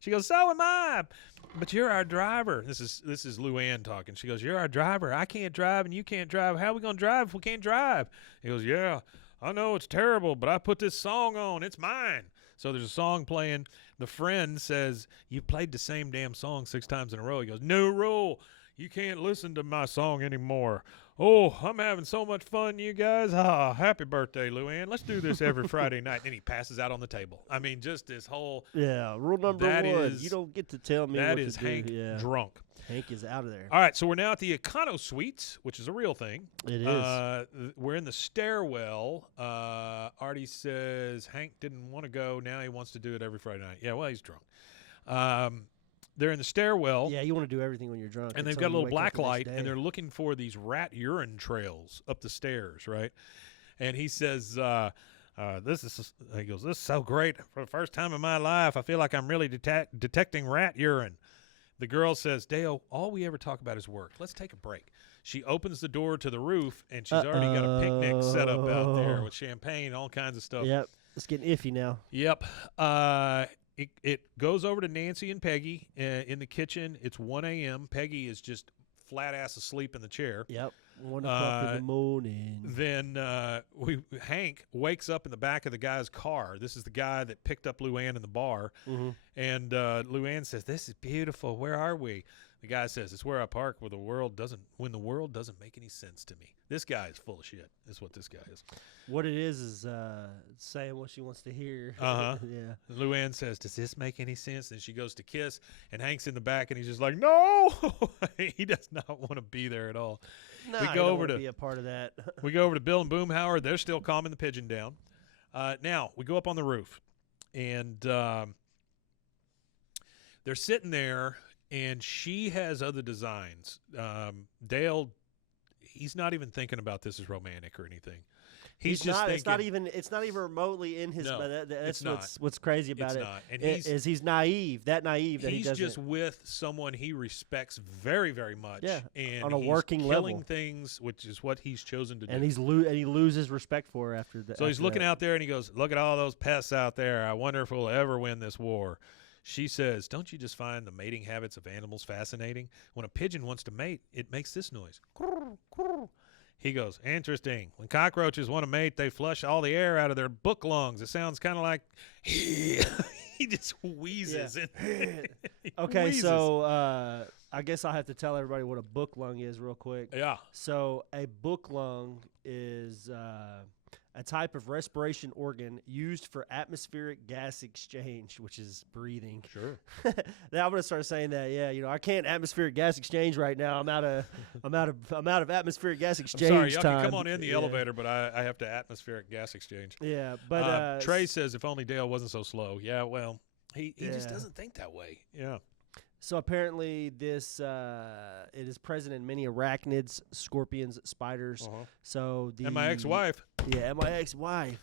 She goes, "So am I. But you're our driver." This is Luanne talking. She goes, "You're our driver. I can't drive, and you can't drive. How are we gonna drive if we can't drive?" He goes, "Yeah, I know it's terrible, but I put this song on. It's mine." So there's a song playing. The friend says, "You played the same damn song 6 times in a row." He goes, "New rule. You can't listen to my song anymore. Oh, I'm having so much fun, you guys. Happy birthday, Luanne. Let's do this every Friday night." And he passes out on the table. I mean, just this whole Yeah. Rule number That one: is- you don't get to tell me that what is to do. Hank Yeah. drunk. Hank is out of there. All right, so we're now at the Econo Suites, which is a real thing. It is. We're in the stairwell. Artie says Hank didn't want to go. Now he wants to do it every Friday night. Yeah, well, he's drunk. They're in the stairwell. Yeah, you want to do everything when you're drunk. And It's they've got a something little you wake up black the next light, day. and they're looking for these rat urine trails up the stairs, right? And he says, he goes, "This is so great. For the first time in my life, I feel like I'm really detecting rat urine." The girl says, "Dale, all we ever talk about is work. Let's take a break." She opens the door to the roof, and she's already got a picnic set up out there with champagne, all kinds of stuff. Yep. It's getting iffy now. Yep. It goes over to Nancy and Peggy in the kitchen. It's 1 a.m. Peggy is just flat ass asleep in the chair. Yep. 1 o'clock in the morning. Then Hank wakes up in the back of the guy's car. This is the guy that picked up Luanne in the bar. Mm-hmm. And Luanne says, "This is beautiful. Where are we?" The guy says, "It's where I park when the world doesn't make any sense to me." This guy is full of shit. Is what this guy is. What it is saying what she wants to hear. Uh-huh. Yeah. Luann says, "Does this make any sense?" And she goes to kiss, and Hank's in the back, and he's just like, "No!" He does not want to be there at all. Nah, We I go don't over wanna to- be a part of that. We go over to Bill and Boomhauer. They're still calming the pigeon down. Now, we go up on the roof, and they're sitting there, and she has other designs. Dale, he's not even thinking about this as romantic or anything. He's just not. thinking, It's not even remotely in his. No, that's it's what's crazy about It's it. not. And He's naive. That naive. That he he's doesn't. just with someone he respects very, very much. Yeah, and on a he's working killing level. things, which is what he's chosen to do. and he loses respect for her after that. So he's looking out there and he goes, "Look at all those pests out there. I wonder if we'll ever win this war." She says, "Don't you just find the mating habits of animals fascinating? When a pigeon wants to mate, it makes this noise." He goes, "Interesting. When cockroaches want to mate, they flush all the air out of their book lungs. It sounds kind of like..." He just wheezes. Yeah. He Okay, wheezes. so I guess I'll have to tell everybody what a book lung is real quick. Yeah. So a book lung is a type of respiration organ used for atmospheric gas exchange, which is breathing. Sure. Now I'm gonna start saying that. Yeah, I can't atmospheric gas exchange right now. I'm out of atmospheric gas I'm exchange sorry, y'all time. can come on in the Yeah. elevator, but I have to atmospheric gas exchange. Yeah, but Trey says if only Dale wasn't so slow. Yeah, well, he just Yeah. doesn't think that way. Yeah. So apparently this it is present in many arachnids, scorpions, spiders. So And my ex-wife. Yeah, and my ex-wife.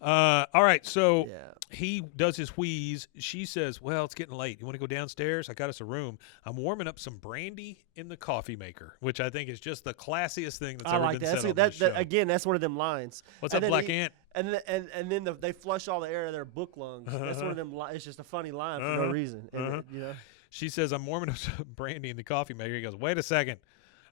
All right, so Yeah. he does his wheeze. She says, "Well, it's getting late. You want to go downstairs? I got us a room. I'm warming up some brandy in the coffee maker," which I think is just the classiest thing that's I ever like been that. said on That this show. again, that's one of them lines. What's And up, then Black Ant? And then they flush all the air out of their book lungs. That's one of them. It's just a funny line for no reason. And She says, "I'm warming up some brandy in the coffee maker." He goes, "Wait a second.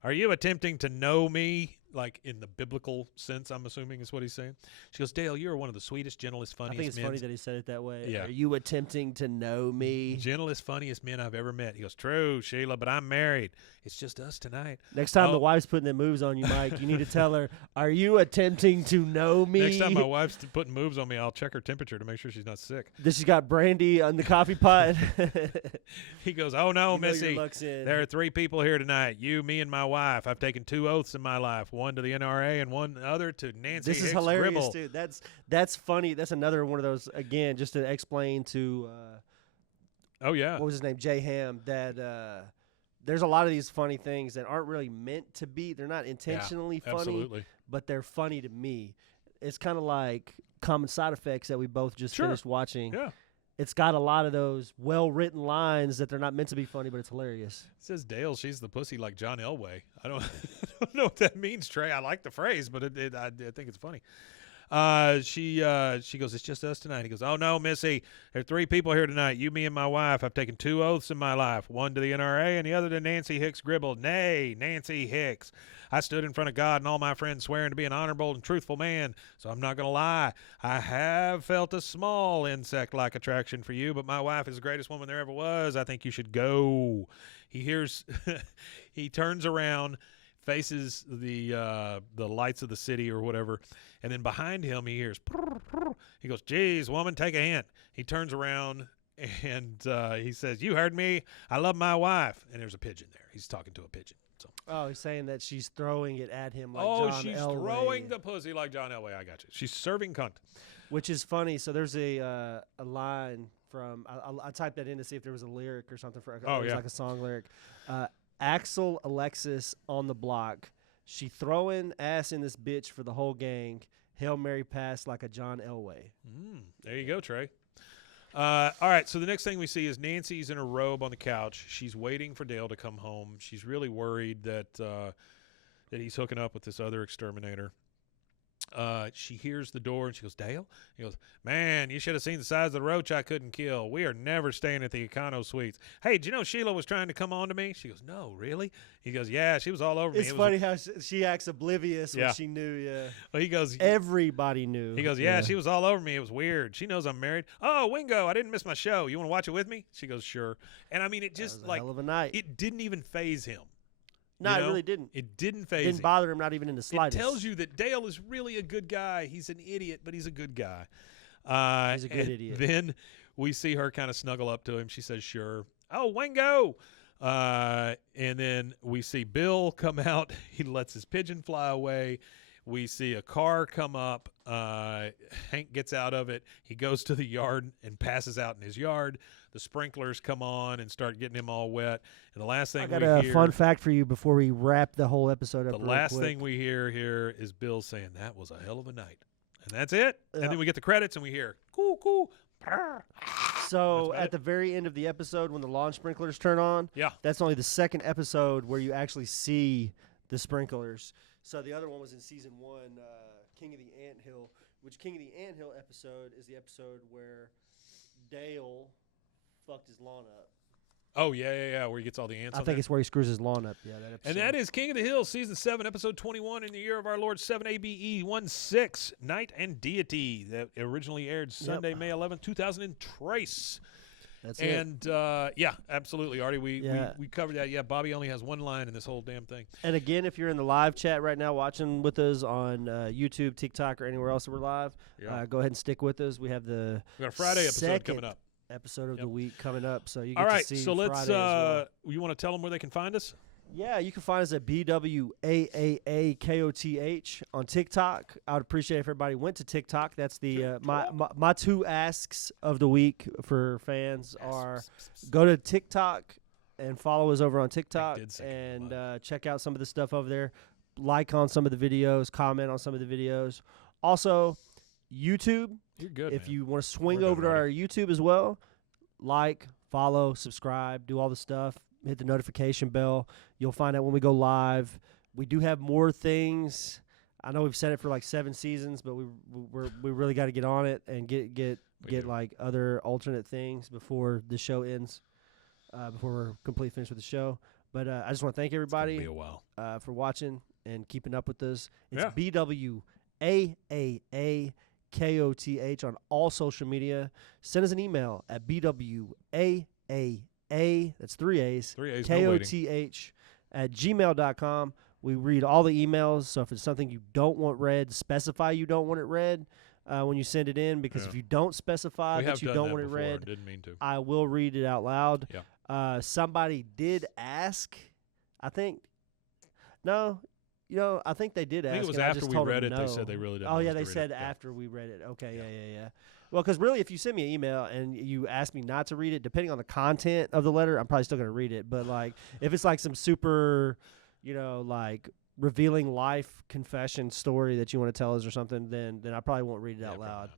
Are you attempting to know me?" Like in the biblical sense, I'm assuming is what he's saying. She goes, "Dale, you're one of the sweetest, gentlest, I funniest think it's men. funny that he said it that way. Yeah. Are you attempting to know me? Gentlest, funniest men I've ever met." He goes, "True, Sheila, but I'm married. It's just us tonight." Next time Oh. the wife's putting them moves on you, Mike, you need to tell her, "Are you attempting to know me?" Next time my wife's putting moves on me, I'll check her temperature to make sure she's not sick. That she's got brandy on the coffee pot. He goes, "Oh, no, You know your Missy. luck's in. There are 3 people here tonight. You, me, and my wife. I've taken 2 oaths in my life, one to the NRA and one other to Nancy This is Hicks hilarious, Gribble." dude. That's funny. That's another one of those, again, just to explain to Oh, yeah. what was his name, Jay Ham, that there's a lot of these funny things that aren't really meant to be. They're not intentionally funny, Absolutely. but they're funny to me. It's kind of like Common Side Effects that we both just Sure. finished watching. Yeah. It's got a lot of those well-written lines that they're not meant to be funny, but it's hilarious. It says Dale, she's the pussy like John Elway. I don't, I don't know what that means, Trey. I like the phrase, but I think it's funny. She goes, "It's just us tonight." He goes, "Oh, no, Missy. There are 3 people here tonight. You, me, and my wife. I've taken 2 oaths in my life, one to the NRA and the other to Nancy Hicks Gribble. Nay, Nancy Hicks. I stood in front of God and all my friends swearing to be an honorable and truthful man, so I'm not going to lie. I have felt a small insect-like attraction for you, but my wife is the greatest woman there ever was. I think you should go." He hears, he turns around, faces the lights of the city or whatever, and then behind him he hears, "Prr, prr." He goes, "Geez, woman, take a hint." He turns around and he says, "You heard me. I love my wife." And there's a pigeon there. He's talking to a pigeon. So. Oh, he's saying that she's throwing it at him like John she's Elway, throwing the pussy like John Elway. I got you. She's serving cunt. which is funny. So there's a line from I typed that in to see if there was a lyric or something for. Oh, it was yeah. like a song lyric. Axel Alexis on the block. She throwing ass in this bitch for the whole gang. Hail Mary pass like a John Elway. There you go, Trey. All right, so the next thing we see is Nancy's in a robe on the couch. She's waiting for Dale to come home. She's really worried that he's hooking up with this other exterminator. She hears the door and she goes, "Dale?" He goes, "Man, you should have seen the size of the roach I couldn't kill. We are never staying at the Econo Suites. Hey, did you know Sheila was trying to come on to me?" She goes, "No, really?" He goes, "Yeah, she was all over me." It's It was funny how she acts oblivious Yeah. when she knew. Yeah, Well, he goes, everybody knew. He goes, yeah, she was all over me. It was weird. She knows I'm married. "Oh, Wingo, I didn't miss my show. You want to watch it with me?" She goes, "Sure." And I mean, it just was a like hell of a night. it didn't even phase him. No, You it know? really didn't. It didn't phase Didn't him. bother him, not even in the It slightest. tells you that Dale is really a good guy. He's an idiot, but he's a good guy. He's a good and idiot. Then we see her kind of snuggle up to him. She says, "Sure." "Oh, Wingo." And then we see Bill come out. He lets his pigeon fly away. We see a car come up. Hank gets out of it. He goes to the yard and passes out in his yard. The sprinklers come on and start getting him all wet. And the last thing I got we a hear, fun fact for you before we wrap the whole episode up. the real last quick. thing we hear here is Bill saying, "That was a hell of a night," and that's it. Yeah. And then we get the credits and we hear, "Coo coo." So That's about at the very end of the episode, when the lawn sprinklers turn on, Yeah. that's only the second episode where you actually see the sprinklers. So the other one was in season 1, King of the Anthill, which King of the Anthill episode is the episode where Dale fucked his lawn up. Oh yeah, where he gets all the ants. I on think there. it's where he screws his lawn up. Yeah, that episode. And that is King of the Hill, Season 7, Episode 21, in the year of our Lord 7 ABE 16, Night and Deity, that originally aired Sunday, May 11th, 2000 and Trace. That's it. And, yeah, absolutely, Artie, we covered that. Yeah, Bobby only has one line in this whole damn thing. And again, if you're in the live chat right now watching with us on YouTube, TikTok, or anywhere else that we're live, Yeah. go ahead and stick with us. We have the We got a Friday episode second coming up. episode of Yep. the week coming up, so you get All right, to see so let's, Friday as well. you want to tell them where they can find us? Yeah, you can find us at BWAAAKOTH on TikTok. I would appreciate if everybody went to TikTok. That's the my two asks of the week for fans are go to TikTok and follow us over on TikTok did second and check out some of the stuff over there. Like on some of the videos, comment on some of the videos. Also, YouTube. You're good, If man. you want to swing We're over to done, our YouTube as well, like, follow, subscribe, do all the stuff, hit the notification bell. You'll find out when we go live. We do have more things. I know we've said it for like 7 seasons, but we really got to get on it and get like other alternate things before the show ends, before we're completely finished with the show. But I just want to thank everybody Be a while. for watching and keeping up with us. It's Yeah. BWAAAKOTH on all social media. Send us an email at BWAAA, that's 3 A's, 3 A's, no waiting. KOTH at gmail.com. We read all the emails, so if it's something you don't want read, specify you don't want it read when you send it in, because Yeah. if you don't specify We that have you done don't that want it before. read, Didn't mean to. I will read it out loud. Yeah. Somebody did ask, I think. No, I think they did ask. I think it was and I after just we told read them it, they no. said they really didn't Oh, want yeah, us to they read said it. Yeah. after we read it. Okay, yeah. Well, because really, if you send me an email and you ask me not to read it, depending on the content of the letter, I'm probably still going to read it. But, like, if it's like some super, like revealing life confession story that you want to tell us or something, then I probably won't read it out loud.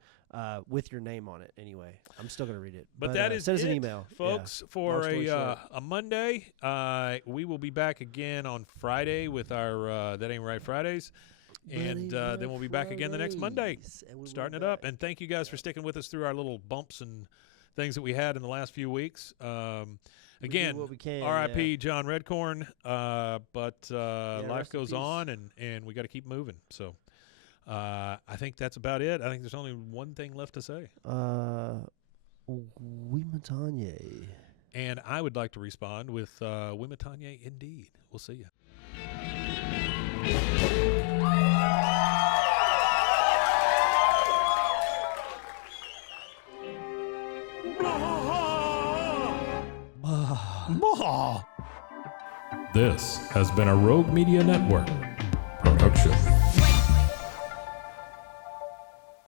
With your name on it anyway. I'm still going to read it. But that is send us it, an email. folks, Yeah. for Long story short. a Monday. We will be back again on Friday with our That Ain't Right Fridays. And then we'll be back again the next Monday, starting it up. And thank you guys for sticking with us through our little bumps and things that we had in the last few weeks. Again, what we can, R.I.P. John Redcorn, but life rest in goes peace. on, and we got to keep moving. So I think that's about it. I think there's only one thing left to say. Wimatanye. And I would like to respond with Wimatanye indeed. We'll see you. This has been a Rogue Media Network production.